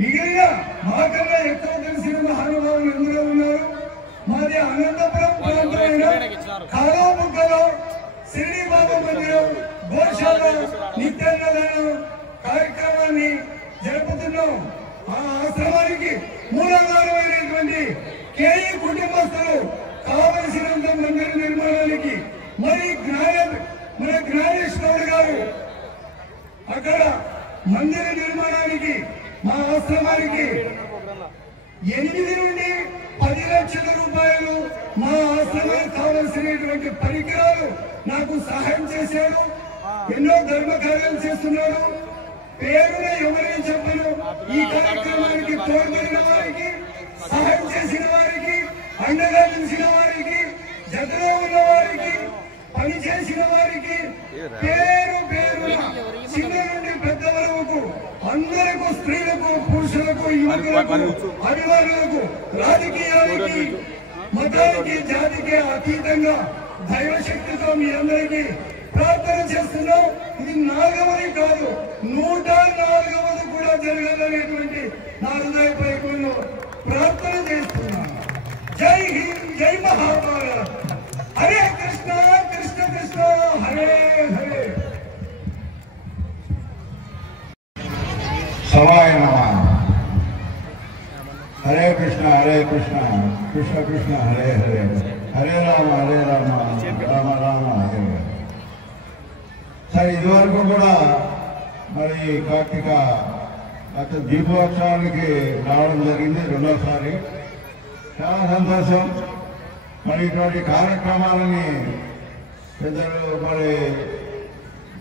మిగిలిన మాకన్నా ఎక్కువ తెలిసిన మహానుభావులు ఎందులో ఉన్నారు. మాది అనంతపురం ప్రాంతమైన కాలోముక్కలో శిరిడి బాబా మందిరం గోశాల నిత్యాన్నదానం కార్యక్రమాన్ని జరుపుతున్నాం. ఆ ఆశ్రమానికి మూలాధారమైనటువంటి కేఈ కుటుంబస్తులు కావలసినంత మందిర నిర్మాణానికి మరి మన జ్ఞానేశ్వరుడు గారు అక్కడ మందిర నిర్మాణానికి మా ఆశ్రమానికి 8 నుండి 10 లక్షల రూపాయలు మా ఆశ్రమానికి కావలసినటువంటి పరికరాలు నాకు సహాయం చేశాడు. ఎన్నో ధర్మ కార్యాలు చేస్తున్నాడు. పేరున ఎవరైనా చెప్పను. ఈ కార్యక్రమానికి తోడ్పడిన వారికి, సహాయం చేసిన వారికి, అండగా నిలిచిన వారికి, జతలో ఉన్న వారికి, పని చేసిన వారికి పేరు పేరున చిన్న నుండి పెద్ద వరకు అందరికీ, స్త్రీలకు, పురుషులకు, యువకులకు, అభిమానులకు, రాజకీయానికి, మతానికి, జాతికి అతీతంగా దైవశక్తితో మీ అందరికీ ప్రార్థన చేస్తున్నాం. ఇది 4వది కాదు, 104వది కూడా జరగాలనేటువంటి నా హృదయ ప్రయత్నంలో ప్రార్థన చేస్తున్నాను. జై హింద్, జై మహాభారత్. హరే కృష్ణ కృష్ణ కృష్ణ హరే హరే. సవాయ నమః. హరే కృష్ణ కృష్ణ కృష్ణ హరే హరే. హరే రామ రామ రామ హరే హరే. సరే, ఇదివరకు కూడా మరి కార్తీక దీపోత్సవానికి రావడం జరిగింది 2వసారి. చాలా సంతోషం. మరి ఇటువంటి కార్యక్రమాలని పెద్దలు మరి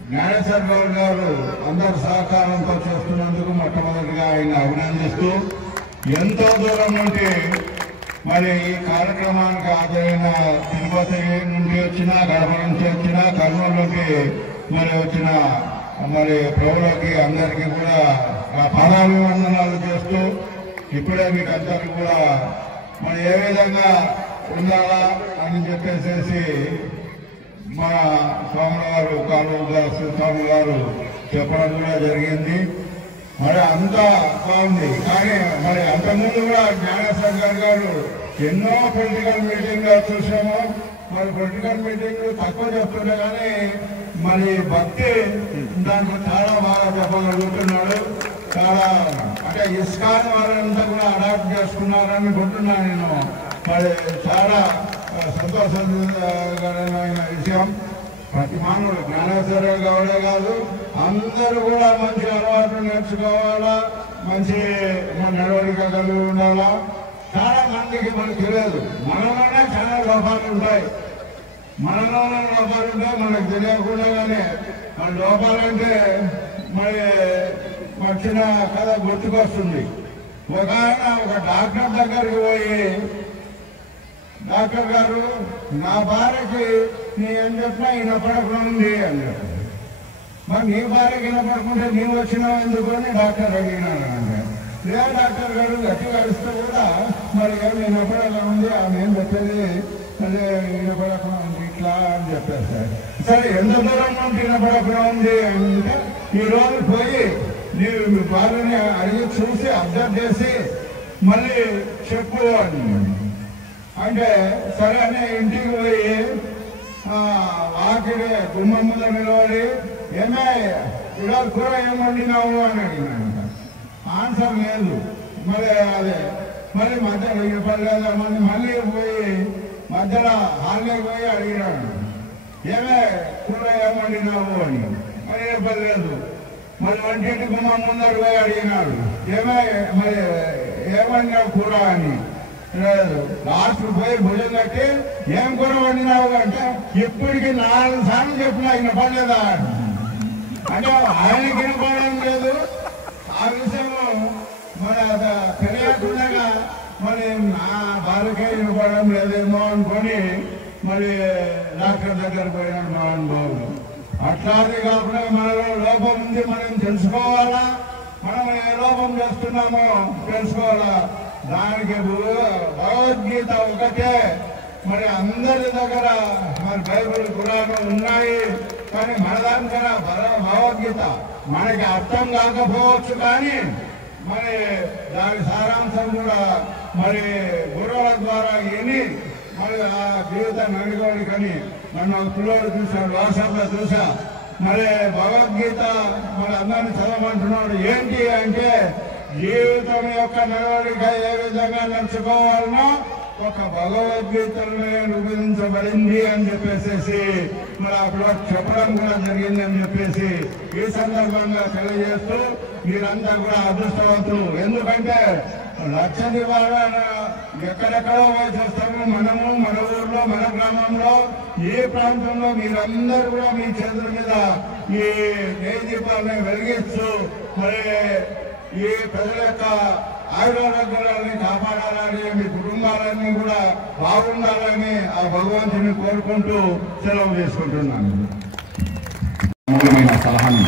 జ్ఞానేశ్వర గారు అందరి సహకారంతో చేస్తున్నందుకు మొట్టమొదటిగా ఆయన అభినందిస్తూ, ఎంతో దూరం నుండి మరి ఈ కార్యక్రమానికి హాజరైన తిరుపతి నుండి వచ్చిన, గడప నుంచి వచ్చిన, కర్నూలు నుండి మరి వచ్చిన మరి ప్రభువులకి అందరికీ కూడా పాదాభివందనాలు చేస్తూ, ఇప్పుడే మీకు అందరికీ కూడా మరి ఏ విధంగా ఉండాలా అని చెప్పేసి మా స్వామి గారు కాళూదాస్ స్వామి గారు చెప్పడం కూడా జరిగింది. మరి అంతా బాగుంది. కానీ మరి అంతకుముందు కూడా జ్ఞానశంకర్ గారు ఎన్నో పొలిటికల్ మీటింగ్లు చూసాము. మరి పొలిటికల్ మీటింగ్లు తక్కువ చెప్తుండే కానీ మరి భక్తి దాంట్లో చాలా బాగా చెప్పగలుగుతున్నాడు. చాలా అంటే ఇస్కాన్ వారంతా కూడా అడాప్ట్ చేసుకున్నారని అనుకుంటున్నాను నేను. మరి చాలా సంతోషకరమైన విషయం. ప్రతి మానవుడు జ్ఞానేశ్వర గౌడే కాదు, అందరూ కూడా మంచి అలవాట్లు నేర్చుకోవాలా, మంచి నడవడిక కలిగి ఉండాలా. చాలా మందికి మనకు తెలియదు, మనలోనే చాలా లోపాలు ఉంటాయి. మనలోనే లోపాలు ఉంటాయి, మనకు తెలియకుండానే. మన లోపాలంటే మరి వచ్చిన కథ గుర్తుకొస్తుంది. ఒక డాక్టర్ దగ్గరికి పోయి, డాక్టర్ గారు నా భార్యకి నీ ఏం చెప్పినా వినపడకుండా ఉంది అని చెప్పారు. మరి నీ భార్యకి వినపడకుంటే నీవు వచ్చినావు ఎందుకు అని డాక్టర్ అడిగినాడు. అంటే లేదా డాక్టర్ గారు గట్టిగా ఇస్తే కూడా మరి ఏం వినపడకుండా ఉంది, ఆమె ఏం చెప్పేది అదే వినపడకుండా ఉంది ఇట్లా అని చెప్పారు. సార్ సరే ఎంత దూరం నుండి వినపడకుండా ఉంది అంటే ఈరోజు పోయి నీవు మీ భార్యని అడిగి చూసి అబ్జర్వ్ చేసి మళ్ళీ చెప్పు అని అంటే సరే అని ఇంటికి పోయి వాకిడి గుమ్మం ముందు నిలబడి ఏమే ఈరోజు కూర ఏం వండినావు అని అడిగినాను. ఆన్సర్ లేదు. మరి అదే మళ్ళీ మధ్యలో పర్లేదా మళ్ళీ పోయి మధ్యలో హాల్లోకి పోయి అడిగినాడు, ఏమే కూర ఏం వండినావు అని. మరి పర్లేదు. మరి వంటింటి గుమ్మం ముందడు పోయి అడిగినాడు, ఏమే మరి ఏమన్నావు కూర అని. లేదు. లాస్ట్ పోయి భుజం కట్టి ఏం కూర వండినావు అంటే ఇప్పటికి 4 సార్లు చెప్పినా వినపడలేదా అంటే ఆయనకి వినపడడం లేదు. ఆ విషయము మరి తెలియకుండా మరి నా భార్యకే వినపడడం లేదేమో అనుకొని మరి డాక్టర్ దగ్గర పోయినాడు మా అనుభవం. అట్లాది కాకుండా మనలో లోపం ఉంది, మనం తెలుసుకోవాలా. మనం ఏ లోపం చేస్తున్నామో తెలుసుకోవాలా. దానికి భగవద్గీత ఒకటే. మరి అందరి దగ్గర మరి బైబిల్ పురాణం ఉన్నాయి, కానీ మన దానికన్నా భగవద్గీత మనకి అర్థం కాకపోవచ్చు. కానీ మరి దాని సారాంశం కూడా మరి గురువుల ద్వారా విని మరి ఆ జీవితం నడుకోవడానికని నన్ను పిల్లోడు చూశాడు, వాట్సాప్లో చూసా. మరి భగవద్గీత మరి అందరినీ చదవమంటున్నాడు. ఏంటి అంటే జీవితం యొక్క నడవడిక ఏ విధంగా నడుచుకోవాలనో ఒక భగవద్గీతలో నిరూపించబడింది అని చెప్పేసి మరి అప్పుడు చెప్పడం కూడా జరిగింది అని చెప్పేసి ఈ సందర్భంగా తెలియజేస్తూ మీరంతా కూడా అదృష్టవంతులు. ఎందుకంటే లక్ష నివారణ ఎక్కడెక్కడో పోయి చేస్తాము. మనము మన ఊర్లో మన గ్రామంలో ఏ ప్రాంతంలో మీరందరూ కూడా మీ చేతుల మీద ఈ నెయ్యి దీపాలను వెలిగిస్తూ మరి ఈ ప్రజల యొక్క ఆయురారోగ్యాలని కాపాడాలని, మీ కుటుంబాలన్నీ కూడా బాగుండాలని ఆ భగవంతుని కోరుకుంటూ సెలవు చేసుకుంటున్నాను. ముఖ్యమైన సలహాను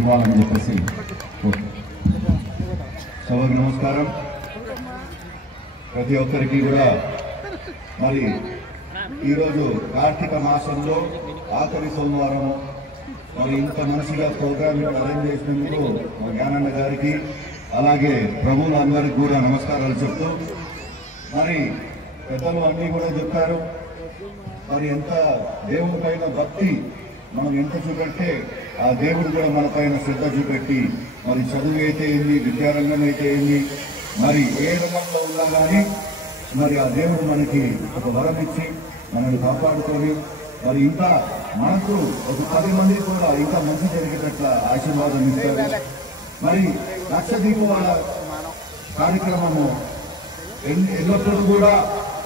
ఇవ్వాలని చెప్పేసి సభకు నమస్కారం. ప్రతి ఒక్కరికి కూడా మరి ఈరోజు కార్తీక మాసంలో ఆఖరి సోమవారం మరి ఇంత మంచిగా ప్రోగ్రామ్ అరేంజ్ చేసినందుకు మా జ్ఞానన్న గారికి అలాగే ప్రభువులందరికీ కూడా నమస్కారాలు చెప్తూ మరి పెద్దలు అన్నీ కూడా చెప్పారు. మరి ఎంత దేవుడి పైన భక్తి మనం ఎంత చూపెడితే ఆ దేవుడు కూడా మన పైన శ్రద్ధ చూపెట్టి మరి చదువు అయితే ఏంది, విద్యారంగం అయితే ఏంది, మరి ఏ రంగంలో ఉన్నా కానీ మరి ఆ దేవుడు మనకి ఒక వరం ఇచ్చి మనల్ని కాపాడుకొని మరి ఇంకా మనకు ఒక 10 మందికి కూడా ఇంకా మంచి జరిగేటట్ల ఆశీర్వాదం ఇస్తారు. మరి లక్షదీపాల కార్యక్రమము ఎల్లప్పుడూ కూడా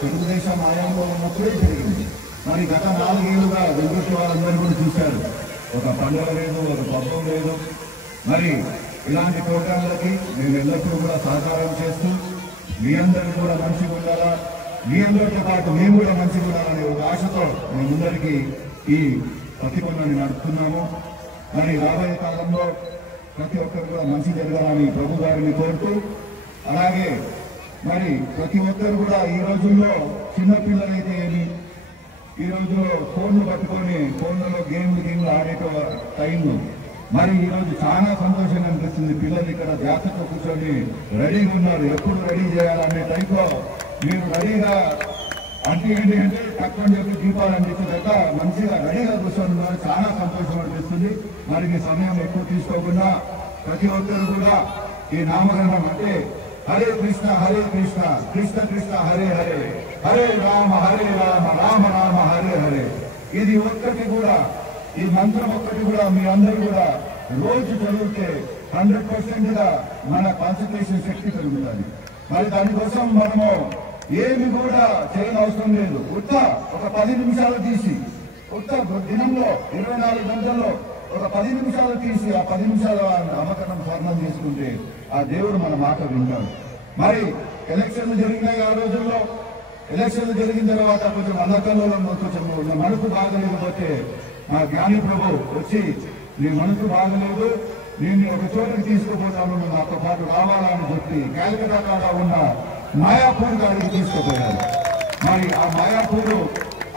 తెలుగుదేశం ఆయంలో ఉన్నప్పుడే జరిగింది. మరి గత 4 ఏళ్ళుగా వెంకటేశ్వర వాళ్ళందరూ కూడా చూశారు. ఒక పండుగ లేదు, ఒక పబ్బం లేదు. మరి ఇలాంటి ప్రోగ్రాంలకి మేము ఎల్లప్పుడూ కూడా సహకారం చేస్తూ మీ అందరూ కూడా మంచిగా ఉండాలా, మీ అందరితో పాటు మేము కూడా మంచిగా ఉండాలనే ఒక ఆశతో మేమందరికీ ఈ ప్రతిబంధాన్ని నడుపుతున్నాము. మరి రాబోయే కాలంలో ప్రతి ఒక్కరు కూడా మంచి జరగాలని ప్రభు గారిని కోరుతూ, అలాగే మరి ప్రతి ఒక్కరు కూడా ఈ రోజుల్లో చిన్నపిల్లలైతే ఏమి ఈ రోజులో ఫోన్లు పట్టుకొని ఫోన్లలో గేమ్లు ఆడే టైంలో మరి ఈరోజు చాలా సంతోషంగా అనిపిస్తుంది. పిల్లలు ఇక్కడ జాతరతో కూర్చొని రెడీగా ఉన్నారు. ఎప్పుడు రెడీ చేయాలనే టైంలో మీరు రెడీగా అంటే తక్కువ చెప్పి దీపాలు అందించాక మంచిగా రెడీగా కూర్చొని చాలా సంతోషం అనిపిస్తుంది. మరి మీ సమయం ఎక్కువ తీసుకోకుండా ప్రతి ఒక్కరు కూడా ఈ నామకరణం అంటే హరే కృష్ణ కృష్ణ కృష్ణ హరే హరే హరే రామ రామ రామ హరే హరే ఇది ఒక్కటి కూడా ఈ మంత్రం ఒక్కటి కూడా మీ అందరూ కూడా రోజు చదివితే 100% గా మన కాన్సన్ట్రేషన్ శక్తి పెరుగుతుంది. మరి దానికోసం మనము ఏమి కూడా చేయని అవసరం లేదు. ఒక 10 నిమిషాలు తీసి దినంలో 24 గంటల్లో ఒక 10 నిమిషాలు తీసి ఆ 10 నిమిషాల నామకరణం స్వర్ణం చేసుకుంటే ఆ దేవుడు మన మాట వింటాడు. మరి ఎలక్షన్లు జరిగినాయి. ఆ రోజుల్లో ఎలక్షన్లు జరిగిన తర్వాత కొంచెం అల్లకల్లోలంలో కొంచెం మనసు బాగలేకపోతే మా జ్ఞాని ప్రభు వచ్చి నీ మనసు బాగలేదు, నేను ఒక చోటకి తీసుకుపోతాను, నాతో పాటు రావాలని చెప్పి కాలికటా కాడ ఉన్న మాయాపూర్ గారికి తీసుకుపోయారు. మరి ఆ మాయాపూర్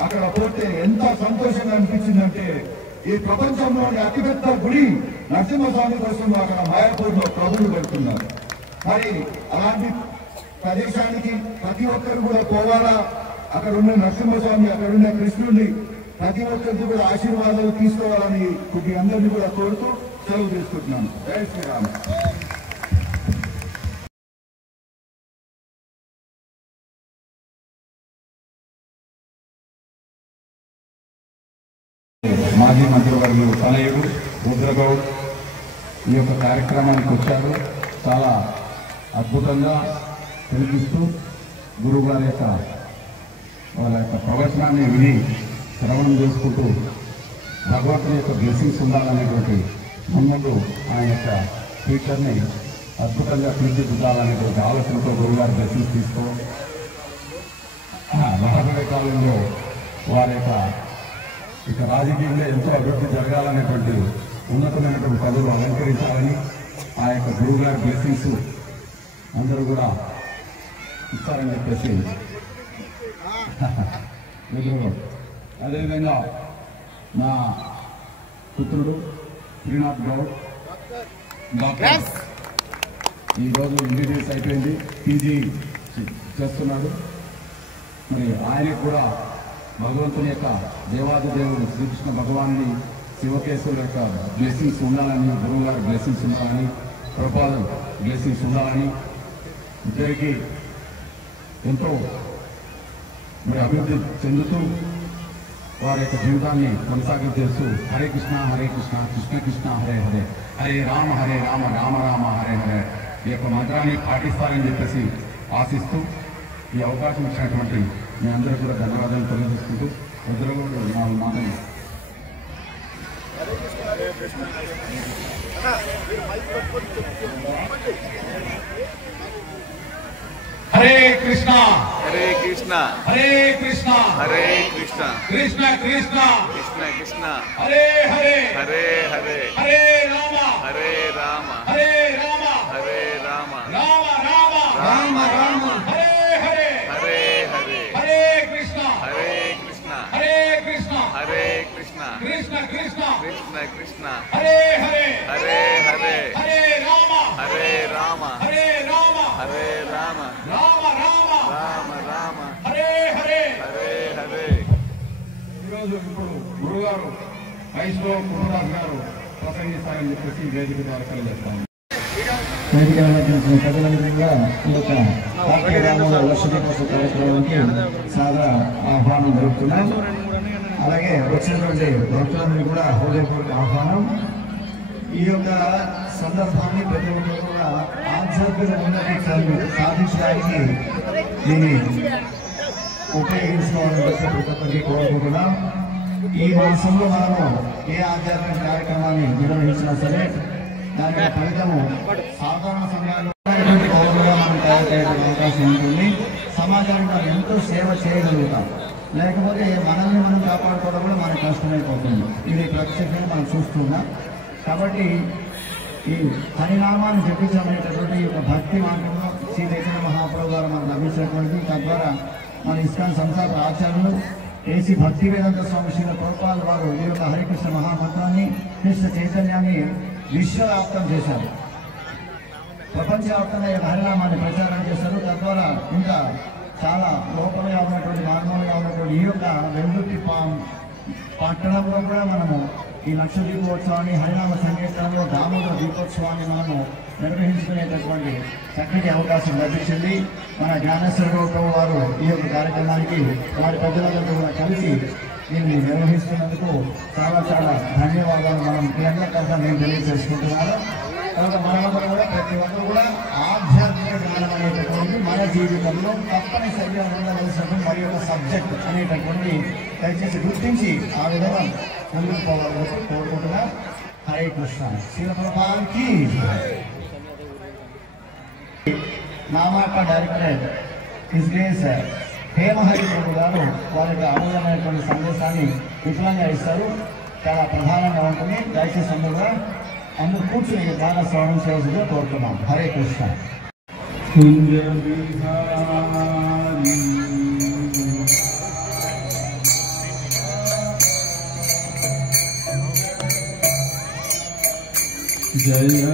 అక్కడ పోతే ఎంత సంతోషంగా అనిపించిందంటే ఈ ప్రపంచంలోని అతిపెద్ద గుడి నరసింహస్వామి కోసం అక్కడ మాయాపూర్లో ప్రభువులు పెడుతున్నారు. మరి అలాంటి ప్రదేశానికి ప్రతి ఒక్కరు కూడా పోవాలా. అక్కడ ఉన్న నరసింహస్వామి, అక్కడ ఉన్న కృష్ణుడిని ప్రతి ఒక్కరికి కూడా ఆశీర్వాదాలు తీసుకోవాలని కొద్ది అందరినీ కూడా కోరుతూ సెలవు తీసుకుంటున్నాను. జై శ్రీరామ్. మాజీ మంత్రివర్యులు తనయుడు రుద్రగౌడ్ ఈ యొక్క కార్యక్రమానికి వచ్చారు. చాలా అద్భుతంగా తెలిపిస్తూ గురువు గారి యొక్క వాళ్ళ యొక్క ప్రవచనాన్ని విని శ్రవణం చేసుకుంటూ భగవంతుని యొక్క బ్లెస్సింగ్స్ ఉండాలనేటువంటి ముందు ఆయన యొక్క ఫ్యూచర్ని అద్భుతంగా తీర్చిదిద్దాలనేటువంటి ఆలోచనతో గురువుగారి బ్లెస్సింగ్స్ తీసుకోవాలి. రాబోయే కాలంలో వారి యొక్క ఇక రాజకీయంలో ఎంతో అభివృద్ధి జరగాలనేటువంటి ఉన్నతమైనటువంటి పదవులు అలంకరించాలని ఆ యొక్క గురువు గారి బ్లెస్సింగ్స్ అందరూ కూడా ఇస్తారని చెప్పేసి అదేవిధంగా నా పుత్రుడు శ్రీనాథ్ గౌడ్ డాక్టర్ ఈరోజు ఇంజనీర్స్ అయిపోయింది, పీజీ చేస్తున్నాడు. మరి ఆయనకు కూడా భగవంతుని యొక్క దేవాదిదేవుడు శ్రీకృష్ణ భగవాన్ని శివకేశవుల యొక్క బ్లెస్సింగ్స్ ఉండాలని, గురువు గారి బ్లెస్సింగ్స్ ఉండాలని, ప్రభుపాద బ్లెస్సింగ్స్ ఉండాలని ఇద్దరికి ఎంతో మరి అభివృద్ధి చెందుతూ వారి యొక్క జీవితాన్ని కొనసాగించేస్తూ హరే కృష్ణ కృష్ణ కృష్ణ హరే హరే హరే రామ రామ రామ హరే హరే ఈ యొక్క మంత్రాన్ని పాటిస్తారని చెప్పేసి ఆశిస్తూ ఈ అవకాశం ఇచ్చినటువంటి మీ అందరూ కూడా ధన్యవాదాలు తెలియజేసుకుంటూ రుద్రగౌడ్ నాలుగు మాటలు. హరే కృష్ణ హరే కృష్ణ హరే కృష్ణ హరే కృష్ణ కృష్ణ కృష్ణ కృష్ణ కృష్ణ హరే హరే హరే హరే హరే రామ హరే రామ హరే రామ హరే రామ రామ రామ రామ రామ హరే హరే హరే హరే హరే కృష్ణ హరే కృష్ణ హరే కృష్ణ హరే కృష్ణ కృష్ణ కృష్ణ కృష్ణ కృష్ణ హరే హరే హరే హరే హరే రామ హరే రామ హరే రామ హరే రామ రామ రామ రామ రామ హరే హరే హరే హరే. ఈరోజు ఇప్పుడు గురుగారు వైష్ణవ కుటుంబాస్ గారు ప్రసంగిస్తారని చెప్పేసి వేదిక ద్వారా తెలియజేస్తాను. ప్రజలందరూ కూడా ఈ యొక్క రాష్ట్ర గ్రామంలో వర్షదీపోత్సవ కార్యక్రమానికి చాలా ఆహ్వానం జరుపుతున్నాం. అలాగే వచ్చినటువంటి భక్తులందరూ కూడా హృదయపూర్వక ఆహ్వానం. ఈ యొక్క సందర్భాన్ని ప్రతి ఒక్కరు కూడా ఆధ్యాత్మిక ఉన్నతి సాధించడానికి దీన్ని ఉపయోగించుకోవాలని చెప్పి ప్రతి ఒక్కరికి కోరుకుంటున్నాం. ఈ మాసంలో మనము ఏ ఆధ్యాత్మిక కార్యక్రమాన్ని నిర్వహించినా సరే దాని ఫలితము సాధారణ సమయాల్లో పౌరులుగా మనం తయారు చేయడానికి అవకాశం ఉంటుంది. సమాజానికి మనం ఎంతో సేవ చేయగలుగుతాం. లేకపోతే మనల్ని మనం కాపాడుకోవడం కూడా మనకు కష్టమైపోతుంది. ఇది ప్రత్యక్షంగా మనం చూస్తున్నాం. కాబట్టి ఈ హరినామాన్ని జపించమనేటటువంటి ఒక భక్తి మార్గంలో శ్రీ చైతన్య మహాప్రభు గారు మనకు లభించినటువంటి తద్వారా మన ఇస్కాన్ సంస్థాపక ఆచార్యులు ఏసీ భక్తి వేదాంత స్వామి శ్రీల ప్రభుపాద వారు ఈ యొక్క హరికృష్ణ మహామంత్రాన్ని కృష్ణ చైతన్యాన్ని విశ్వవ్యాప్తం చేశారు. ప్రపంచవ్యాప్తంగా ఈ హరినామాన్ని ప్రచారం చేశారు. తద్వారా ఇంకా చాలా లోపలగా ఉన్నటువంటి మానవులుగా ఉన్నటువంటి ఈ యొక్క వెల్లుట్టి పట్టణంలో కూడా మనము ఈ లక్ష దీపోత్సవాన్ని హరినామ సంకీర్తనలో దామోదర దీపోత్సవాన్ని మనము నిర్వహించుకునేటటువంటి చక్కటి అవకాశం లభించింది. మన జ్ఞానేశ్వరరావు వారు ఈ యొక్క కార్యక్రమానికి వారి పెద్దలందరూ కూడా కలిసి దీన్ని నిర్వహిస్తున్నందుకు చాలా చాలా ధన్యవాదాలు మనం మీ అందరికీ నేను తెలియజేసుకుంటున్నాను. తర్వాత మనమందరం కూడా ప్రతి ఒక్కరు కూడా ఆధ్యాత్మిక జ్ఞానం అనేటటువంటి మన జీవితంలో తప్పనిసరిగా ఉండవలసిన మరి ఒక సబ్జెక్ట్ అనేటటువంటి దయచేసి గుర్తించి ఆ విధంగా ముందుకు పోవాలని కోరుకుంటున్నా. హరే కృష్ణ. శ్రీల ప్రభుపాదకి నామాక డైరెక్టర్ ఇస్గ్రేస్ హేమహరి ప్రభు గారు వారికి అమూల్యమైనటువంటి సందేశాన్ని విపులంగా ఇస్తారు. చాలా ప్రధానంగా ఉంటుంది. దయచేసి అందరూ కూర్చుని బాగా శ్రవణం చేయాల్సిందిగా కోరుతున్నాం. హరే కృష్ణ. జయ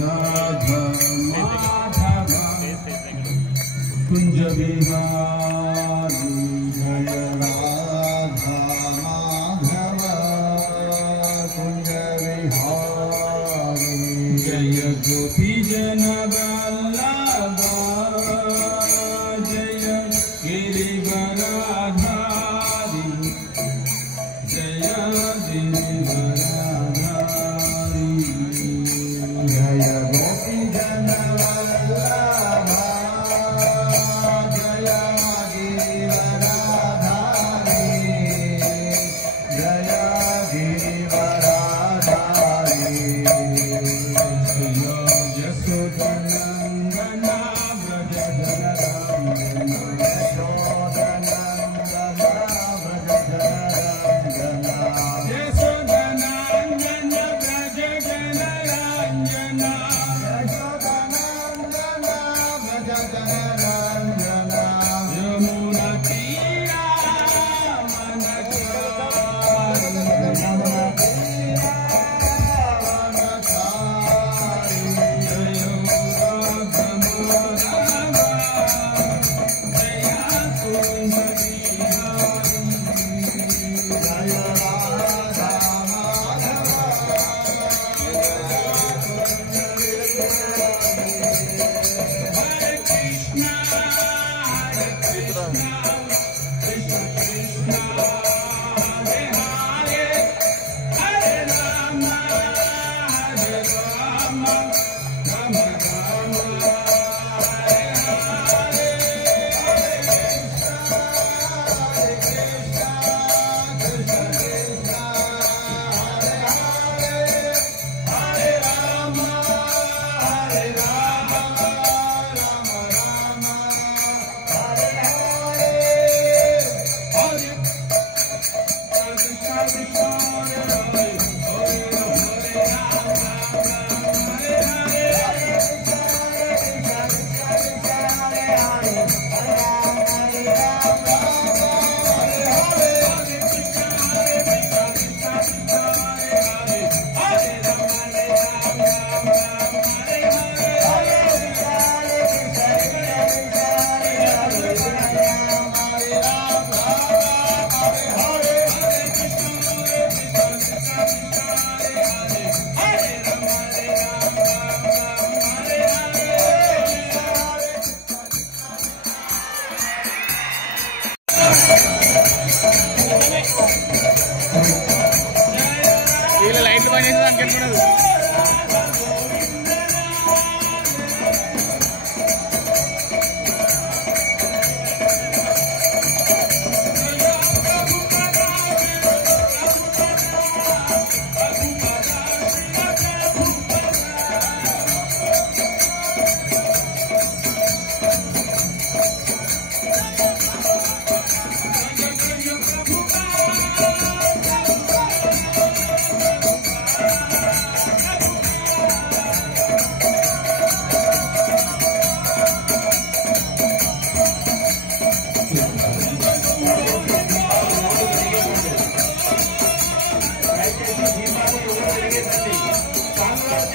రాధా మాధవ కుంజ విహారీ జయ రాధా మాధవ కుంజ విహారీ జయ గోపీ జన వల్లభ జయ గిరివరాధారి జయ గిరివరాధారి జయ గోపీ జన వల్లభ జయ గిరివరాధారి జయ గిరివరాధారి జయ యశోదనందన వ్రజ జనరంజన యశోదనందన వ్రజ జనరంజన యశోదనందన వ్రజ జనరంజన యశోదనందన వ్రజ జనరంజన యమున తీరా Hare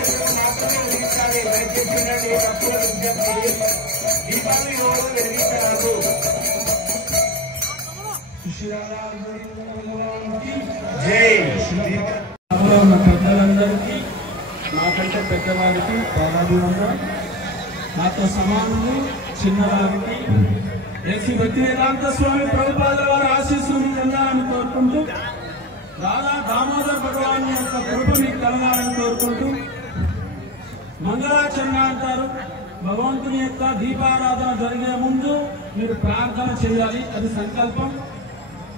చెప్తున్న మాత్రమే వెలిగించాలి. దయచేసి ఉండండి. తప్పుల విజ్ఞప్తి. దీపావళి రోజు వెలిగించారు. జై ఉన్న పెద్దలందరికీ, నాకంటే పెద్దవారికి పాదాభివందనం. నాతో సమానులు చిన్నవారికి ఎస్సీ భక్తి వేదాంత స్వామి ప్రభుపాదుల వారి ఆశీస్సులు పొందాలని కోరుకుంటూ, రాధా దామోదర్ భగవాన్ యొక్క కృప మీకు కలగాలని కోరుకుంటూ, మంగళాచరణ అంటారు. భగవంతుని యొక్క దీపారాధన జరిగే ముందు మీరు ప్రార్థన చేయాలి, అది సంకల్పం.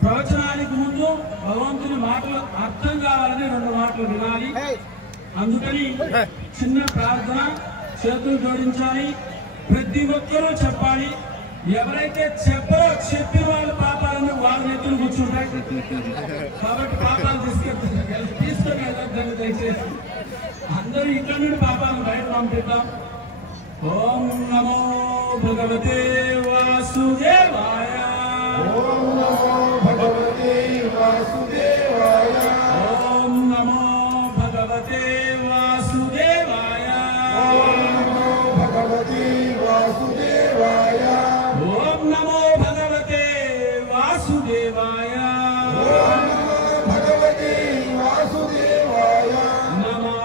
ప్రవచనానికి ముందు భగవంతుని మాటలు అర్థం కావాలని 2 మాటలు వినాలి. అందుకని చిన్న ప్రార్థన, చేతులు జోడించాలి. ప్రతి ఒక్కరూ చెప్పాలి. ఎవరైతే చెప్పరో చెప్పిన వాళ్ళ పాపాలను వాళ్ళ నెత్తులు కూర్చుంటాయి. కాబట్టి పాపాలు తీసుకొని వెళ్ళొద్దని దయచేసి అందరూ ఇక్కడ నుండి పాపాలను బయట పంపిద్దాం. ఓం నమో భగవతే వాసుదేవాయ. ఓం నమో భగవతే వాసుదేవాయ. ఓం నమో భగవతే వాసుదేవాయ. ఓం నమో భగవతే వాసుదేవాయ. ఓం నమో భగవతే వాసుదేవాయ. ఓం నమో భగవతే వాసుదేవాయ. నమో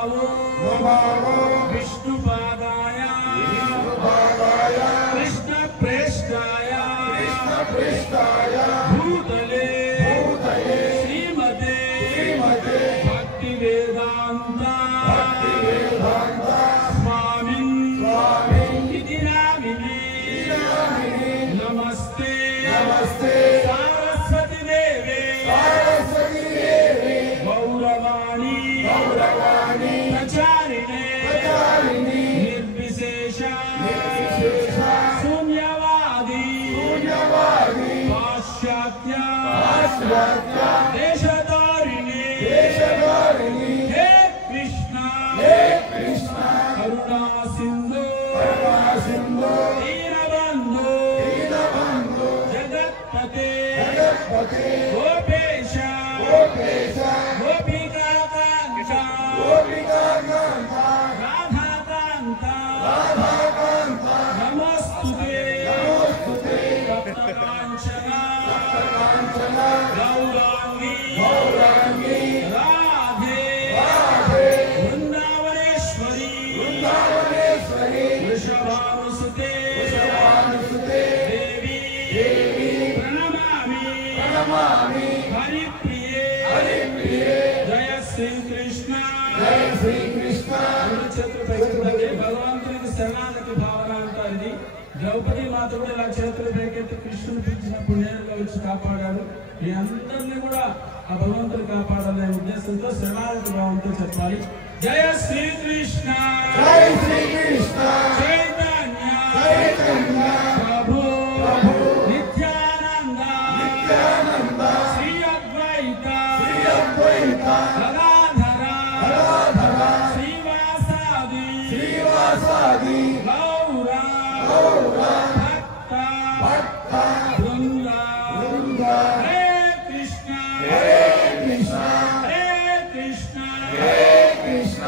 నమో విష్ణుపాదాయ విష్ణుపాదాయ కృష్ణ ప్రేష్టాయ కృష్ణాయ భూతలే భూతలే శ్రీమతే శ్రీమతే భక్తి వేదాంత వేదాంత స్వామిన్ స్వామిన్ ఇది నామినే నమస్తే నమస్తే సరస్వతి దేవే సరస్వతి దేవి గౌరవాణి గౌరవాణి ప్రచారిణే ప్రచారిణి నిర్విశేష నిర్విశేష శూన్యవాది శూన్యవాది పాశ్చాత్య పాశ్చాత్య దేశధారిణి దేశధారిణి హే కృష్ణ హే కృష్ణ కరుణా సింధు కరుణా సింధు దీనబంధు దీనబంధు జగత్పతే జగత్పతే గోపేశ గోపేశ గోపికాకాంక్ష గోపికాకాంత రాధాకాంత రాధాకాంత నమస్తుతే నమోస్తుతే భక్తకాంక్షణ కాంచన గౌరాంగి గౌరాంగి రాధే రాధే వృందావనేశ్వరి వృందావనేశ్వరి వృషభానుసుతే వృషభానుసుతే దేవి దేవి ప్రణమామి ప్రణమామి హరిప్రియే హరిప్రియే జయ శ్రీకృష్ణ జయ శ్రీకృష్ణ రెండు చేతులు పైకెత్తండి. భగవంతునికి శరణాగతి భావన అంటారు. ఇది ద్రౌపది మాత కూడా ఇలా చేతులు పైకెత్తి కృష్ణుని పిలిచినప్పుడు నేరుగా వచ్చి కాపాడాడు. మీ అందరినీ కూడా ఆ భగవంతుని కాపాడాలనే ఉద్దేశంతో శరణాగతి భావంతో చెప్పాలి. జయ శ్రీకృష్ణ జయ శ్రీకృష్ణ చైతన్య చైతన్య ప్రభు ప్రభు నిత్యానంద నిత్యానంద శ్రీ అద్వైత శ్రీ అద్వైత గదాధర గదాధర శ్రీవాసాది శ్రీవాసాది గౌర గౌర భక్త భక్త బృంద వృంద హరే కృష్ణ హరే కృష్ణ హరే కృష్ణ హరే కృష్ణ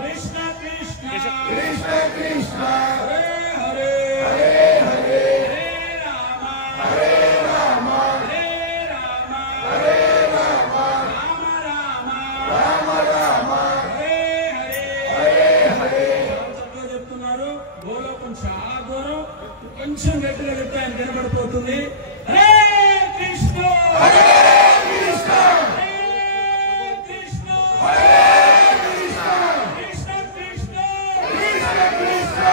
కృష్ణ కృష్ణ కృష్ణ కృష్ణ హరే హరే హరే హరే హరే రామ హరే రామ హరే రామ హరే రామ రామ రామ రామ రామ హరే హరే హరే హరే చాలా చక్కగా చెప్తున్నారు. గోలోకం చాలా దూరం, కొంచెం గట్టిగా చెప్తే ఆయన కనబడిపోతుంది. హరే కృష్ణ హరే కృష్ణ హరే కృష్ణ హరే కృష్ణ కృష్ణ కృష్ణ కృష్ణ కృష్ణ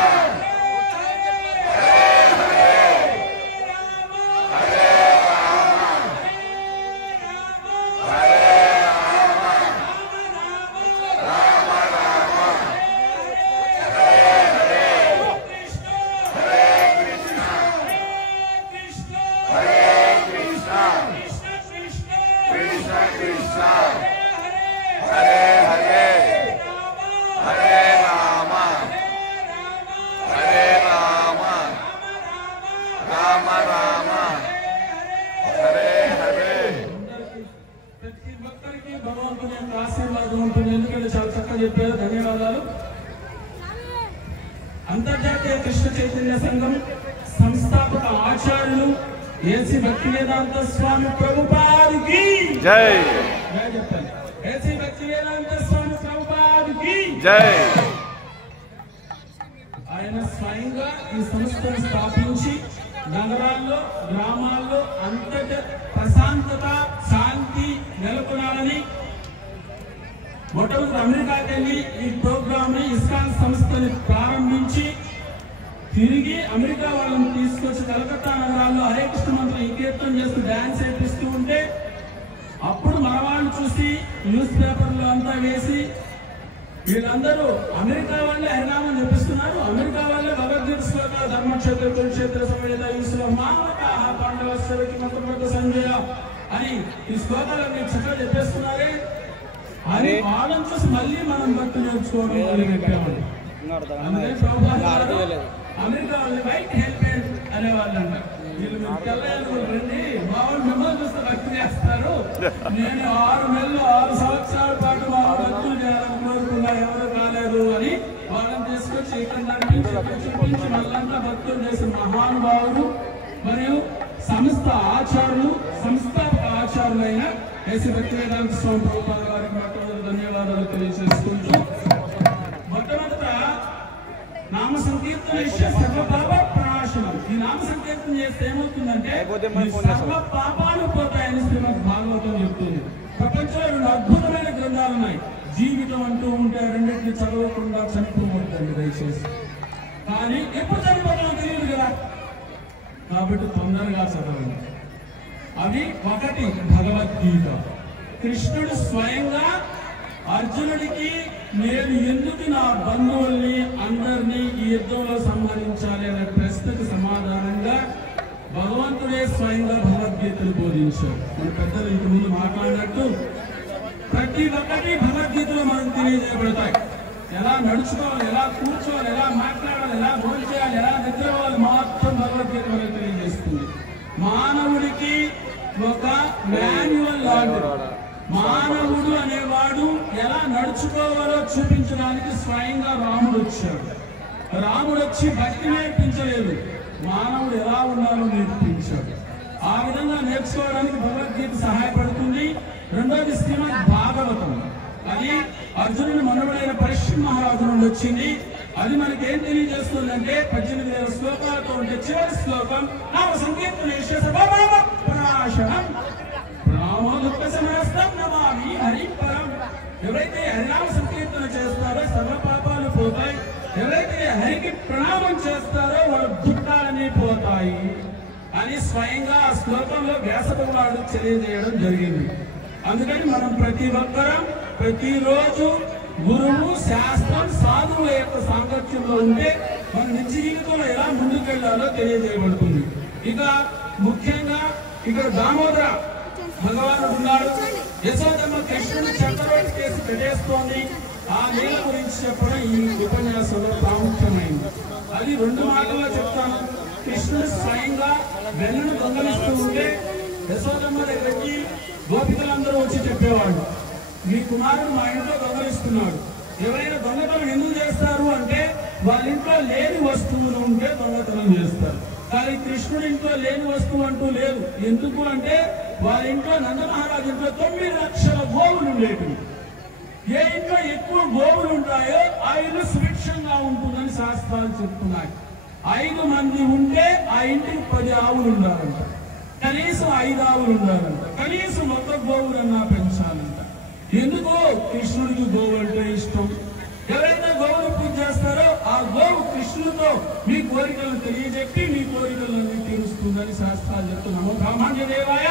హరే హరే రామ హరే రామ హరే రామ హరే రామ రామ రామ రామ రామ హరే హరే కృష్ణ హరే కృష్ణ హరే కృష్ణ హరే కృష్ణ కృష్ణ కృష్ణ కృష్ణ కృష్ణ హరే హరే హరే రామ హరే రామ హరే రామ అంతర్జాతీయ కృష్ణ చైతన్య సంఘం సంస్థాపక ఆచార్యులు ఏసీ భక్తివేదాంత స్వామి ప్రభుపాదికి జై. చెప్పండి. ఏసీ భక్తివేదాంత స్వామి ప్రభుపాదికి జై. ఆయన స్వయంగా ఈ సంస్థను స్థాపించి నగరాల్లో గ్రామాల్లో అంతటా ప్రశాంతత శాంతి నెలకొనాలని మొట్టమొదటి అమెరికాకి వెళ్ళి ఈ ప్రోగ్రామ్ ని ఇస్కాన్ సంస్థని ప్రారంభించి తిరిగి అమెరికా వాళ్ళని తీసుకొచ్చి కలకత్తా నగరాల్లో హరే కృష్ణ మంత్రం కీర్తన చేస్తూ డాన్స్ చేపిస్తూ ఉంటే అప్పుడు మన వాళ్ళు చూసి న్యూస్ పేపర్లో అంతా వేసి వీళ్ళందరూ అమెరికా వాళ్ళే హరినామం చెప్పిస్తున్నారు, అమెరికా వాళ్ళే భగవద్గీత శ్లోకాలు ధర్మక్షేత్ర కురుక్షేత్ర సమేత ఈశ్వర మామక పాండవస్వకి మతపడ సంజయ అని ఈ శ్లోకాలన్నీ చక్కగా చెప్పేస్తున్నారే అని వాళ్ళని చూసి మళ్ళీ మనం భక్తి నేర్చుకోవడం మొదలుపెట్టామని. అందుకే ప్రభుత్వం అమెరికా వాళ్ళని వైట్ హెల్మెట్ అనేవాళ్ళు అంటారు. వీళ్ళు తెల్లలు రండి మామూలు మిమ్మల్ని చూస్తే భక్తి చేస్తారు. నేను 6 నెలలు 6 సంవత్సరాల పాటు మా భక్తులు చేయాలని కోరుకున్నా, ఎవరు కాలేదు అని వాళ్ళని తీసుకొచ్చి ఇక్కడ నడిపించి చూపించి మళ్ళంతా భక్తులు చేసిన మహానుభావులు మరియు సంస్థ ఆచార్యులు సంస్థాపక ఆచార్యులైన ఏసీ భక్తివేదాంత స్వామి ప్రభుపాద వారికి మొట్టమొదటి ధన్యవాదాలు తెలియజేసుకుంటూ మొట్టమొదట నామ సంకీర్తన సర్వపాప ప్రనాశనం. ఈ నామ సంకీర్తన చేస్తే ఏమవుతుందంటే సర్వ పాపాలు పోతాయని శ్రీమద్ భాగవతం చెప్తుంది. ప్రపంచంలో 2 అద్భుతమైన గ్రంథాలు ఉన్నాయి. జీవితం అంటూ ఉంటే రెండింటిని చదవకుండా చనిపోవద్దండి దయచేసి. కానీ ఎప్పుడు చనిపోతామో తెలియదు కదా, కాబట్టి తొందరగా చదవండి. అవి ఒకటి భగవద్గీత. కృష్ణుడు స్వయంగా అర్జునుడికి నేను ఎందుకు నా బంధువుల్ని అందరినీ ఈ యుద్ధంలో సంహరించాలి అనే ప్రశ్నకు సమాధానంగా భగవంతుడే స్వయంగా భగవద్గీతను బోధించాడు. మన పెద్దలు ఇంటి ముందు మాట్లాడినట్టు ప్రతి ఒక్కటి భగవద్గీతలో మనకు తెలియజేయబడతాయి. ఎలా నడుచుకోవాలి, ఎలా కూర్చోవాలి, ఎలా మాట్లాడాలి, ఎలా భోజనం చేయాలి, ఎలా నిద్రపోవాలి మొత్తం భగవద్గీత మనకు తెలియజేస్తుంది. మానవుడికి ఒక మాన్యువల్ లాంటిది. మానవుడు అనేవాడు ఎలా నడుచుకోవాలో చూపించడానికి స్వయంగా రాముడు వచ్చాడు. రాముడు వచ్చి భక్తి నేర్పించలేదు, మానవుడు ఎలా ఉండాలో నేర్పించాడు. ఆ విధంగా నేర్చుకోవడానికి భగవద్గీత సహాయపడుతుంది. రెండోది శ్రీమద్ భాగవతం. అది అర్జునుని మనవడైన పరీక్ష మహారాజు నుండి వచ్చింది. అది మనకి ఏం తెలియజేస్తుందంటే 18,000 శ్లోకాలతో ఉంటే చివరి శ్లోకం నామ సంకీర్తన ఎవరైతే హరినామ సంకీర్తన చేస్తారో సర్వ పాపాలు పోతాయి, ఎవరైతే హరికి ప్రణామం చేస్తారో వాళ్ళ దుఃఖాలన్నీ పోతాయి అని స్వయంగా ఆ శ్లోకంలో వ్యాస భగవానుడు తెలియజేయడం జరిగింది. అందుకని మనం ప్రతి ఒక్కరం ప్రతిరోజు గురువు శాస్త్రం సాధువుల యొక్క సాంగత్యంలో ఉంటే మన నిత్య జీవితంలో ఎలా ముందుకెళ్లాలో తెలియజేయబడుతుంది. ఇక ముఖ్యంగా ఇక్కడ దామోదర భగవానుడు ఉన్నాడు. యశోదమ్మ కృష్ణుని చక్రవర్తి కేసు పెట్టేస్తోంది. ఆ లీల గురించి చెప్పడం ఈ ఉపన్యాసంలో ప్రాముఖ్యమైంది. అది 2 మాటల్లో చెప్తాను. కృష్ణుడు స్వయంగా వెన్నను దొంగలిస్తూ ఉంటే యశోదమ్మ దగ్గరికి గోపికలందరూ వచ్చి చెప్పేవాడు, మీ కుమారుడు మా ఇంట్లో దొంగలిస్తున్నాడు. ఎవరైనా దొంగతనం ఎందుకు చేస్తారు అంటే వాళ్ళ ఇంట్లో లేని వస్తువులు ఉంటే దొంగతనం చేస్తారు. కానీ కృష్ణుడి ఇంట్లో లేని వస్తువు అంటూ లేదు. ఎందుకు అంటే వాళ్ళ ఇంట్లో నందమహారాజు ఇంట్లో 9 లక్షల గోవులు ఉండేవి. ఏ ఇంట్లో ఎక్కువ గోవులు ఉంటాయో ఆ ఇల్లు సుభిక్షంగా ఉంటుందని శాస్త్రాలు చెప్తున్నాయి. 5 మంది ఉంటే ఆ ఇంటికి 10 ఆవులు ఉండాలంట, కనీసం 5 ఆవులు ఉండాలంట, కనీసం 1 గోవులన్నా పెంచాలంట. ఎందుకు? కృష్ణుడికి గోవు అంటే ఇష్టం. ఎవరైతే గోవును పూజ చేస్తారో ఆ గోవు కృష్ణుడితో మీ కోరికలను తెలియజెప్పి మీ కోరికలను తీరుస్తుందని శాస్త్రాలు చెప్తున్నాము. బ్రాహ్మణ్య దేవాయ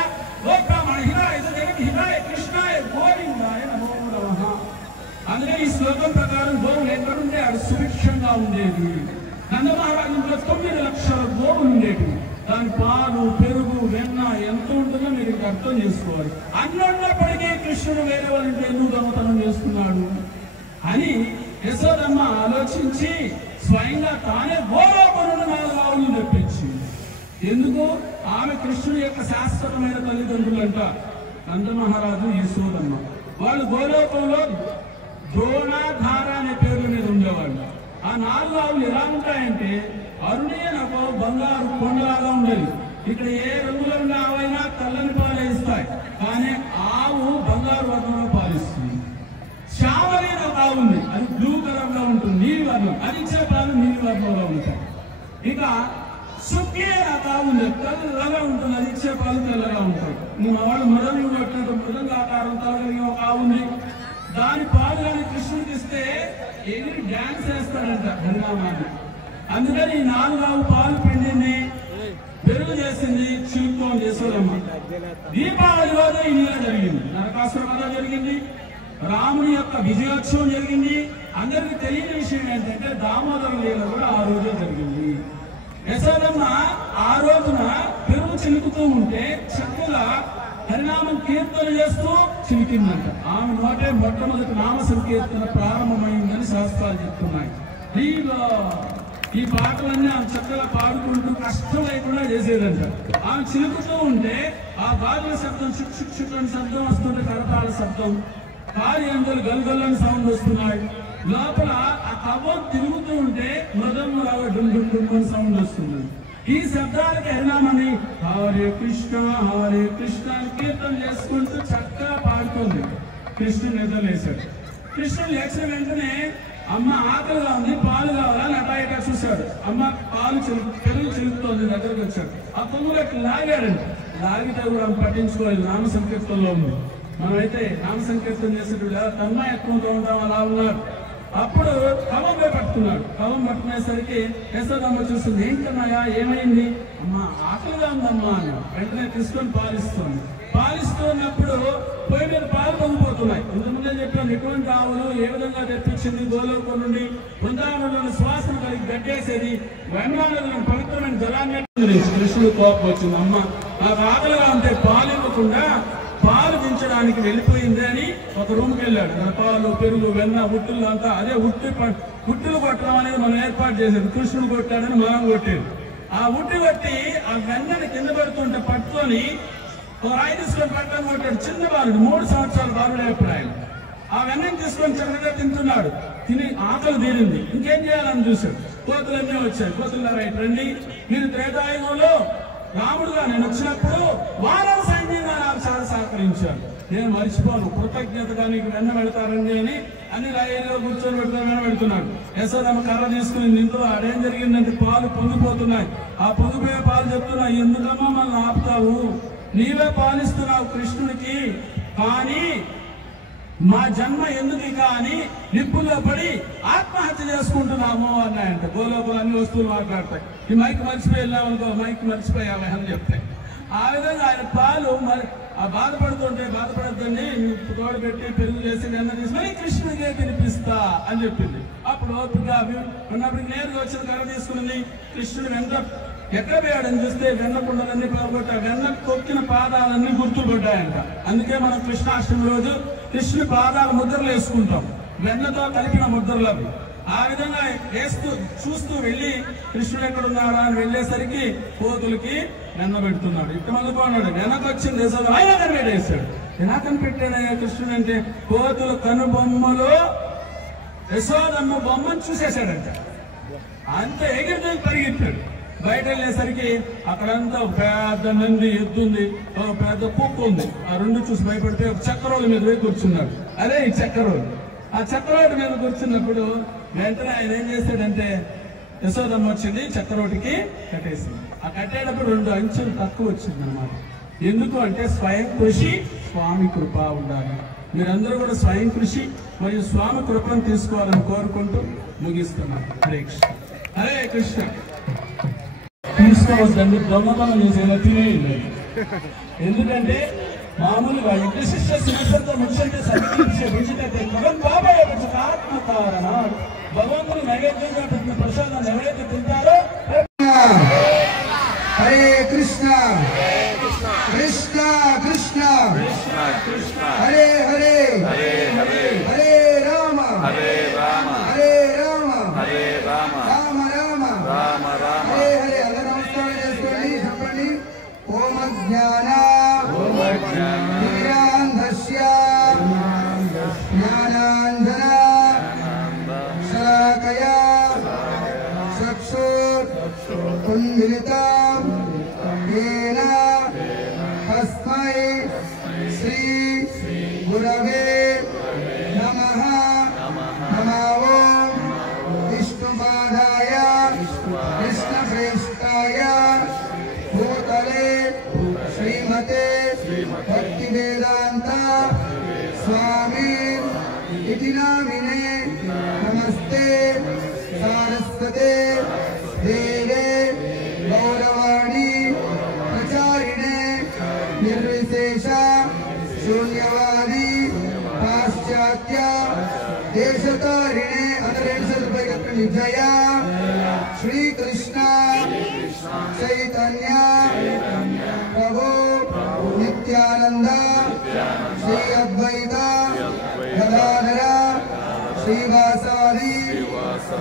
ఓ బ్రాహ్మణ హిరాయ జగన్ హిరాయ కృష్ణాయ గోవిందాయ నమో నమః. అందుకని ఈ శ్లోకం ప్రకారం గోవులు ఎక్కడుంటే అది సుభిక్షంగా ఉండేది. నందమహారాజులో 9 లక్షల గోవులు ఉండేవి. దాని పాలు పెరుగు వెన్న ఎంత ఉంటుందో మీరు అర్థం చేసుకోవాలి. అన్నప్పటికీ కృష్ణుడు వేరే వాళ్ళ ఇంట్లో ఎందుకు దొంగతనం చేస్తున్నాడు అని యశోదమ్మ ఆలోచించి స్వయంగా తానే గోలోపనుడు 4 ఆవులను తెప్పించింది. ఎందుకు? ఆమె కృష్ణుడి యొక్క శాశ్వతమైన తల్లిదండ్రులంట నందమహారాజు యశోదమ్మ. వాళ్ళు గోలోకంలో ద్రోణ ధార అనే పేర్ల మీద ఉండేవాళ్ళు. ఆ ఆ 4 ఆవులు ఎలా ఉంటాయంటే అరుణీయనకు బంగారు కొండలాగా ఉండేది. ఇక్కడ ఏ రంగులో ఉన్న ఆవైనా తెల్లని పాలు ఇస్తాయి, కానీ ఆవు బంగారు వర్ణంలో పాలిస్తుంది. శ్యామలి ఒక ఆవు ఉంది, అది బ్లూ కలర్ లో ఉంటుంది, నీలి వర్ణం, అది ఇచ్చే పాలు నీలి వర్ణంలో ఉంటాయి. ఇక సుఖీ ఒక ఆవు ఉంది, తెల్లగా ఉంటుంది, అది ఇచ్చే పాలు తెల్లగా ఉంటాయి. మా వాళ్ళు మృదంగం కొట్టినట్టు మృదంగ ఆకారంతో కలిగిన ఒక ఆవు ఉంది, దాని పాలు కానీ కృష్ణుడికి ఇస్తే ఎగిరి డ్యాన్స్ వేస్తాడంట హరినామాన్ని. అందుకని ఈ 4 ఆవు పాలు పిండింది, పెరుగు చేసింది, చిలుకం చేసేదమ్మ. దీపావళి రోజు ఈ లీల జరిగింది, నరకాసుర వధ జరిగింది, రాముని యొక్క విజయోత్సవం జరిగింది. అందరికి తెలియని విషయం ఏంటంటే దామోదర లీల కూడా ఆ రోజే జరిగింది. యశోదమ్మ ఆ రోజున పెరుగు చిలుకుతూ ఉంటే చక్కగా హరినామం కీర్తన చేస్తూ చిలికిందంట. ఆమె నోటే మొట్టమొదటి నామ సంకీర్తన ప్రారంభమైందని శాస్త్రాలు చెప్తున్నాయి. ఈ పాటలన్నీ ఆమె చక్కగా పాడుకుంటూ కష్టం లేకుండా చేసేదంట. ఆమె చిలుకుతూ ఉంటే ఆ గాజుల శబ్దం చుక్ చుక్ చుక్ అని శబ్దం వస్తుంటే, కరతాళ శబ్దం, కారి అందరు గల్గల్లని సౌండ్ వస్తున్నాయి. లోపల ఆ కవ్వం తిరుగుతూ ఉంటే మృదంగులాగా డుమ్ డుమ్ డుమ్ అని సౌండ్ వస్తుంది. ఈ శబ్దాలకి హరినామని హరే కృష్ణ అని కీర్తన చేసుకుంటూ చక్కగా పాడుతుంది. కృష్ణుడు నిద్రలేశాడు. కృష్ణుడు లేచిన వెంటనే అమ్మ ఆకలిగా ఉంది, పాలు కావాలని అటాయిటా చూశాడు. అమ్మ పెరుగు చిలుకుతోంది, దగ్గరకు వచ్చాడు. ఆ కొమ్ముగట్టు లాగాడండి. లాగితే కూడా పట్టించుకోలేదు, నామ సంకీర్తనలో ఉంది. మనమైతే నామ సంకీర్తన చేసేటప్పుడు తన్మయత్వంతో ఉంటాం, అలా ఉన్నారు. అప్పుడు కవం పట్టుకున్నాడు. కవం పట్టుకునేసరికి యశోదమ్మ చూస్తుంది, ఏంటన్నాయా ఏమైంది? అమ్మ ఆకలిగా ఉందమ్మా అని వెంటనే తీసుకొని పాలిస్తున్నప్పుడు పొయ్యి మీద పాలు పొంగిపోతున్నాయి. ఇంతకుముందే చెప్పాను ఎటువంటి ఆవులు ఏ విధంగా తెప్పించింది, గోలోకం నుండి బృందావనంలోని శ్వాసను కలిగి గడ్డేసేది, వెంగాళంలోని పవిత్రమైన జలాన్ని. కృష్ణుడు కోపం వచ్చింది, అమ్మ నాకు ఆకలిగా ఉంటే పాలు ఇవ్వకుండా పాలు దించడానికి వెళ్ళిపోయింది అని ఒక రూమ్కి వెళ్ళాడు. మన పాలు, పెరుగు, వెన్న, ఉట్టులు అంతా అదే ఉట్టులు కొట్టడం అనేది మనం ఏర్పాటు చేసేది. కృష్ణుడు కొట్టాడని మనం కొట్టేది. ఆ ఉట్టి కొట్టి ఆ వెన్నని కింద పెడుతుంటే పట్టుకొని ఒక రాయి తీసుకొని పట్టని కొట్టాడు. చిన్న బాలుడు, 3 సంవత్సరాల బాలుడు ఎప్పుడు ఆయన. ఆ వెన్నని తీసుకొని చక్కగా తింటున్నాడు. తిని ఆకలి తీరింది, ఇంకేం చేయాలని చూశాడు. కోతులన్నీ వచ్చాయి. కోతులు రండి, మీరు త్రేతాయుగంలో రాముడుగా నేను వచ్చినప్పుడు వారం సైన్యంగా నాకు చాలా సహకరించాను, నేను మర్చిపోను, కృతజ్ఞతగా నీకు వెన్న పెడతారండి అని అన్ని రాయిలో కూర్చొని వెన్న పెడుతున్నాడు. యశోదమ్మ కర్ర తీసుకుని ఇంట్లో అదేం జరిగిందంటే పాలు పొంగిపోతున్నాయి. ఆ పొంగిపోయే పాలు చెప్తున్నాయి, ఎందుకమ్మా మనల్ని ఆపుతావు, నీవే పాలిస్తున్నావు కృష్ణుడికి, కానీ మా జన్మ ఎందుకు ఇక అని నిప్పుల్లో పడి ఆత్మహత్య చేసుకుంటున్నాము అన్నాయంట. గోలోపల అన్ని వస్తువులు మాట్లాడతాయి. ఈ మైక్ మర్చిపోయి వెళ్ళామనుకో, మైక్ మర్చిపోయావా అని చెప్తాయి. ఆ విధంగా ఆయన పాలు బాధపడద్దండి, తోడు పెట్టి పెరుగు చేసి వెన్న తీసుకొని కృష్ణుడికే తినిపిస్తా అని చెప్పింది. అప్పుడు ఓపిక ఉన్నప్పుడు నేరుగా వచ్చిన కర్ర తీసుకుని కృష్ణుడు వెంట ఎక్కడ పోయాడని చూస్తే వెన్న కుండలన్నీ పోగొట్టా, వెన్న తొక్కిన పాదాలన్నీ గుర్తుపడ్డాయంట. అందుకే మనం కృష్ణాష్టమి రోజు కృష్ణుడి పాదాల ముద్రలు వేసుకుంటాం, వెన్నతో కలిపిన ముద్రలు అవి. ఆ విధంగా చూస్తూ వెళ్ళి కృష్ణుడు ఎక్కడున్నాడా అని వెళ్ళేసరికి కోతులకి వెన్న పెడుతున్నాడు. ఇక్కడ మళ్ళీ వెనక వచ్చింది ఆయన కనిపెట్టేశాడు. ఎలా కనిపెట్టాడయ్యా కృష్ణుడు అంటే, కోతుల కనుబొమ్మలో యశోదమ్మ బొమ్మను చూసేశాడంట. అంత ఎగిరి పరిగెత్తాడు. బయట వెళ్ళేసరికి అక్కడంతా పెద్ద నంది ఎద్దుంది, పెద్ద కుక్క ఉంది. ఆ 2 చూసి భయపడితే ఒక చక్రోల మీద పోయి కూర్చున్నాడు. అదే ఈ చక్రోలు. ఆ చక్రోటి మీద కూర్చున్నప్పుడు వెంటనే ఆయన ఏం చేశాడంటే, యశోదమ్మ వచ్చింది చక్రోటికి కట్టేసింది. ఆ కట్టేటప్పుడు 2 అంచులు తక్కువ వచ్చింది అన్నమాట. ఎందుకు అంటే స్వయం కృషి, స్వామి కృప ఉండాలి. మీరందరూ కూడా స్వయం కృషి మరియు స్వామి కృపను తీసుకోవాలని కోరుకుంటూ ముగిస్తున్నాను. హరే కృష్ణ. హరే కృష్ణ. తీసుకోవద్దండి, దొంగతనం చేసేలా తినేయండి. ఎందుకంటే మామూలుగా యజ్ఞశిష్య శివశంతో ముఖ్యంగా సత్కరించే బాబాయ్ ఆత్మకారణ భగవంతుని నైవేద్యంగా పెట్టిన ప్రసాదాన్ని ఎవరైతే తింటారో. హరే కృష్ణ కృష్ణ కృష్ణ హరే హరే హరే రామ హరే రామ రామ రామ హరే హరే. అందరూ నమస్కారం చేసుకోండి, చెప్పండి. ఓం జ్ఞానాంధస్య జ్ఞానాంజన శలాకయా सम्मिलितं येन तस्मै श्री गुरवे नमः। नमो विष्णुपादाय कृष्णप्रेष्ठाय भूतले श्रीमते भक्तिवेदान्त स्वामी इति नामिने नमस्ते सारस्वते देवे गौरवाणी प्रचारिणे निर्विशेष शून्यवादी पाश्चात्य देशतारिणे जय श्री कृष्ण चैतन्य प्रभु नित्यानंद श्री अद्वैत गदाधर श्रीवासादि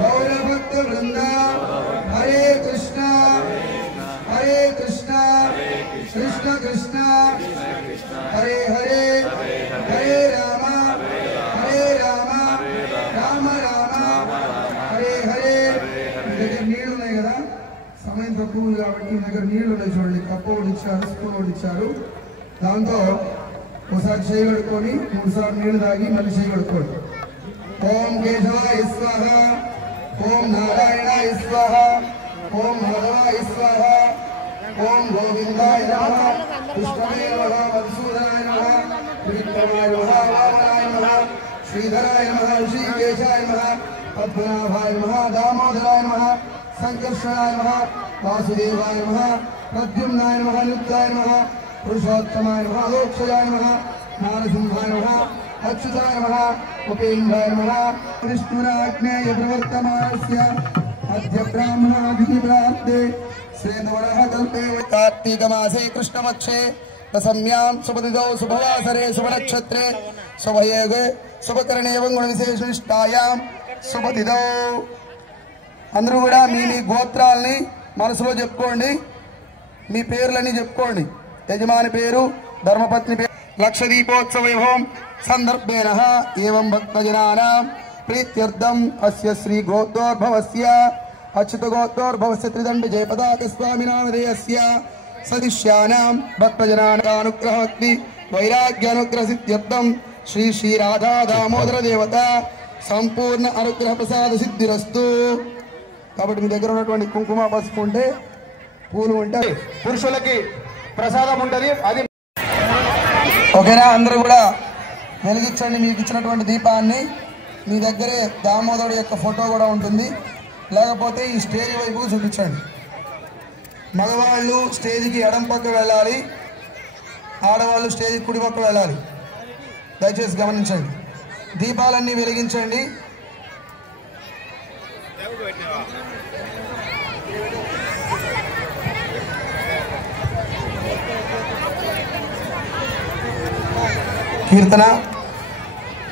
गौरभक्त वृंद हरे कृष्ण कृष्ण कृष्ण हरे हरे हरे राम राम राम हरे हरे। దగ్గర నీళ్లు ఉన్నాయి కదా, సమయం తక్కువ ఉంది కాబట్టి దగ్గర నీళ్లు ఉన్నాయి చూడండి. కప్పు ఒకటి ఇచ్చారు, స్పూన్ ఒకటి ఇచ్చారు. దాంతో ఒకసారి చేయి కడుక్కొని 3 సార్లు నీళ్లు తాగి మళ్ళీ చేయి కడుక్కోండి. ఓం కేశవాయ స్వాహ, ఓం నారాయణాయ స్వాహ, ఓం మాధవాయ స్వాహ, ఓం గోవిందాయ నమః, కృష్ణాయ నమః, మధుసూదనాయ నమః, విక్రమాయ నమః, వామనాయ నమః, శ్రీధరాయ నమః, ఋషికేశాయ నమః, पद्मनाभाय नमः, दामोदराय नमः, संकर्षणाय नमः, वासुदेवाय नमः, प्रद्युम्नाय नमः, नित्याय नमः, पुरुषोत्तमाय नमः, लोक्षयाय नमः, नारसिंहाय नमः, अच्युताय नमः, उपेन्द्राय नमः। विष्णुराज्ञेय प्रवर्तमानस्य अद्य ब्राह्मणादिप्राप्ते श्वेतवरः कल्पे कार्तिकमासे कृष्णपक्षे दशम्यां शुभतिथौ शुभवासरे शुभनक्षत्रे शुभयोगे शुभकरणे एवं गुणविशेषनिष्ठायां శుభతిథౌ. అందరూ కూడా మీ మీ గోత్రాలని మనసులో చెప్పుకోండి, మీ పేర్లన్నీ చెప్పుకోండి. యజమాని పేరు, ధర్మపత్ని పేరు. లక్షదీపోత్సవ వైభవం సందర్భేన ఏవం భక్తజనానాం ప్రీత్యర్థం అస్య శ్రీ గోత్రోద్భవస్య అచ్యుత గోత్రోద్భవస్య త్రిదండ జయపతాక స్వామి నామధేయస్య సదిశ్యానాం భక్తజనానానుగ్రహవక్తి వైరాగ్యానుగ్రహ సిద్ధ్యర్థం శ్రీ శ్రీ రాధా దామోదర దేవత సంపూర్ణ అనుగ్రహ ప్రసాద సిద్ధిరస్తు. కాబట్టి మీ దగ్గర ఉన్నటువంటి కుంకుమ పసుపు ఉంటే, పూలు ఉంటే, పురుషులకి ప్రసాదం ఉంటుంది. అది ఓకేనా? అందరూ కూడా వెలిగించండి మీకు ఇచ్చినటువంటి దీపాన్ని. మీ దగ్గరే దామోదరుడు యొక్క ఫోటో కూడా ఉంటుంది, లేకపోతే ఈ స్టేజ్ వైపు చూపించండి. మగవాళ్ళు స్టేజ్కి ఎడం పక్క వెళ్ళాలి, ఆడవాళ్ళు స్టేజ్కి కుడి పక్క వెళ్ళాలి. దయచేసి గమనించండి. దీపాలన్నీ వెలిగించండి. కీర్తన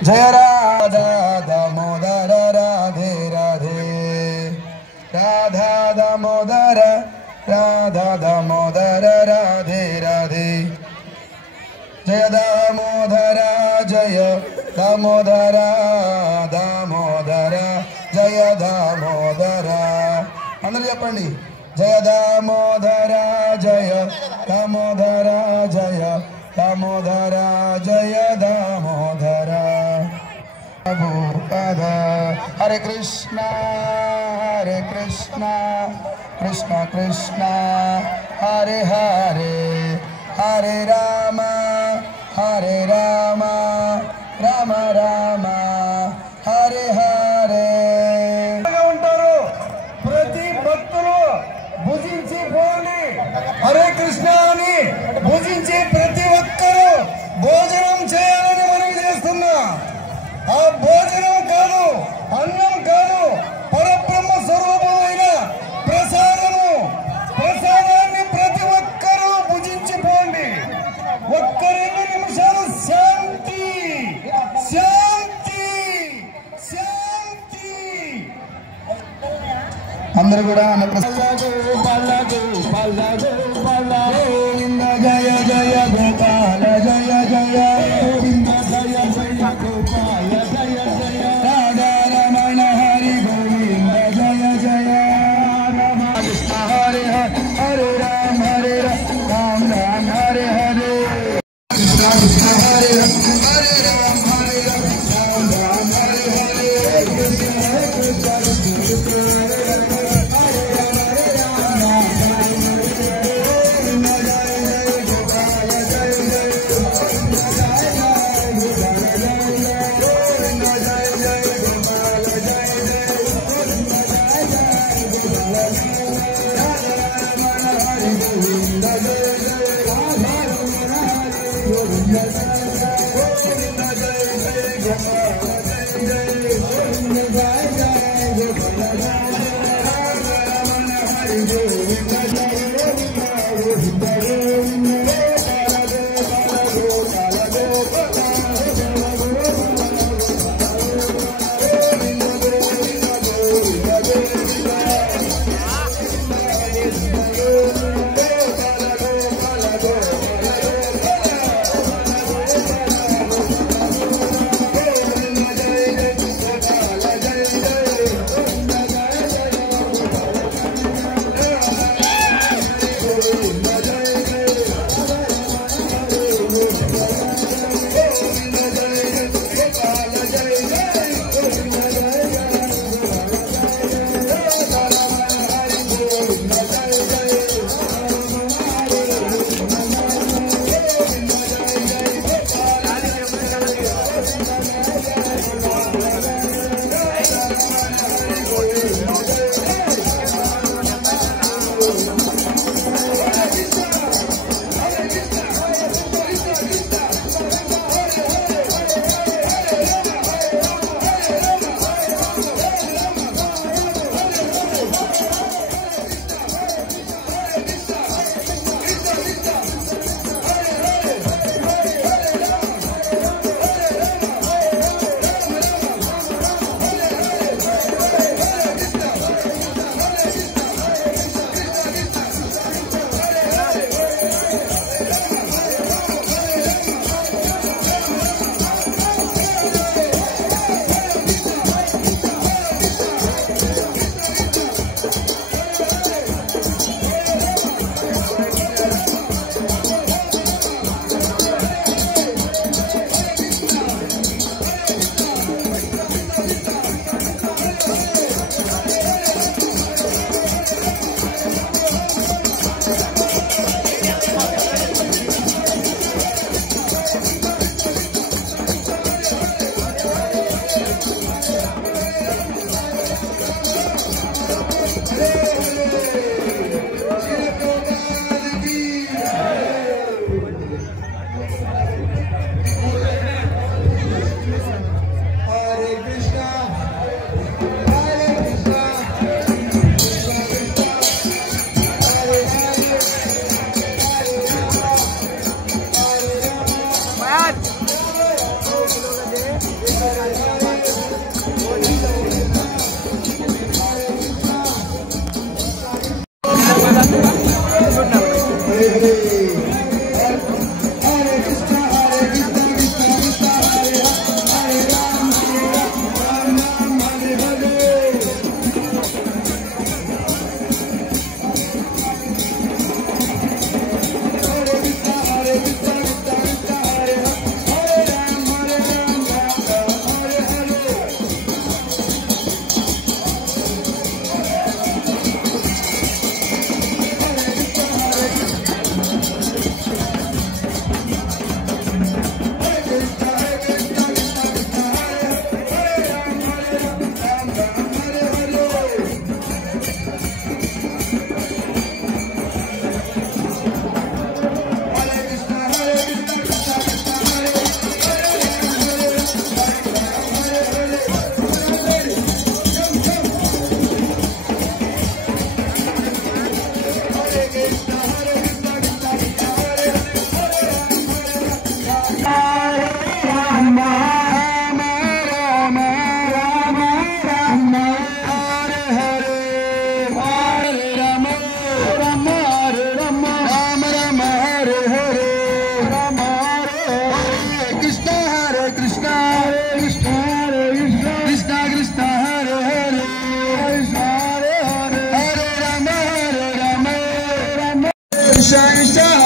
జయ రాధా దామోదర రాధే రాధే రాధా దామోదర రాధా దామోదర రాధే రాధే జయ దామోదర జయ దామోదర దామోదర జయ దామోదర. అందరూ చెప్పండి. జయ దామోదర జయ దామోదర జయ దామోదర జయ దామోదర. భూపద హరే కృష్ణ కృష్ణ కృష్ణ హరే హరే హరే రామ రామ రామ హరే హరే. ఉంటారు ప్రతి భక్తులు భుజించి పోండి. హరే కృష్ణ అని భుజించి ప్రతి ఒక్కరూ భోజనం చేయాలని మనవి చేస్తున్నా. ఆ భోజనం కాదు, అన్నం కాదు, పరబ్రహ్మ స్వరూపమైన ప్రసాదాన్ని ప్రతి ఒక్కరూ భుజించిపోండి. ఒక్క 2 నిమిషాలు శాంతి శాంతి శాంతి. అందరూ కూడా గోవింద జయ జయ గోపాల జయ జయ గోవింద జయ జయ గోపాల జయ జయ రాధా రమణ హరి గోవింద జయ జయ రామ కృష్ణ హరి హరి Krishna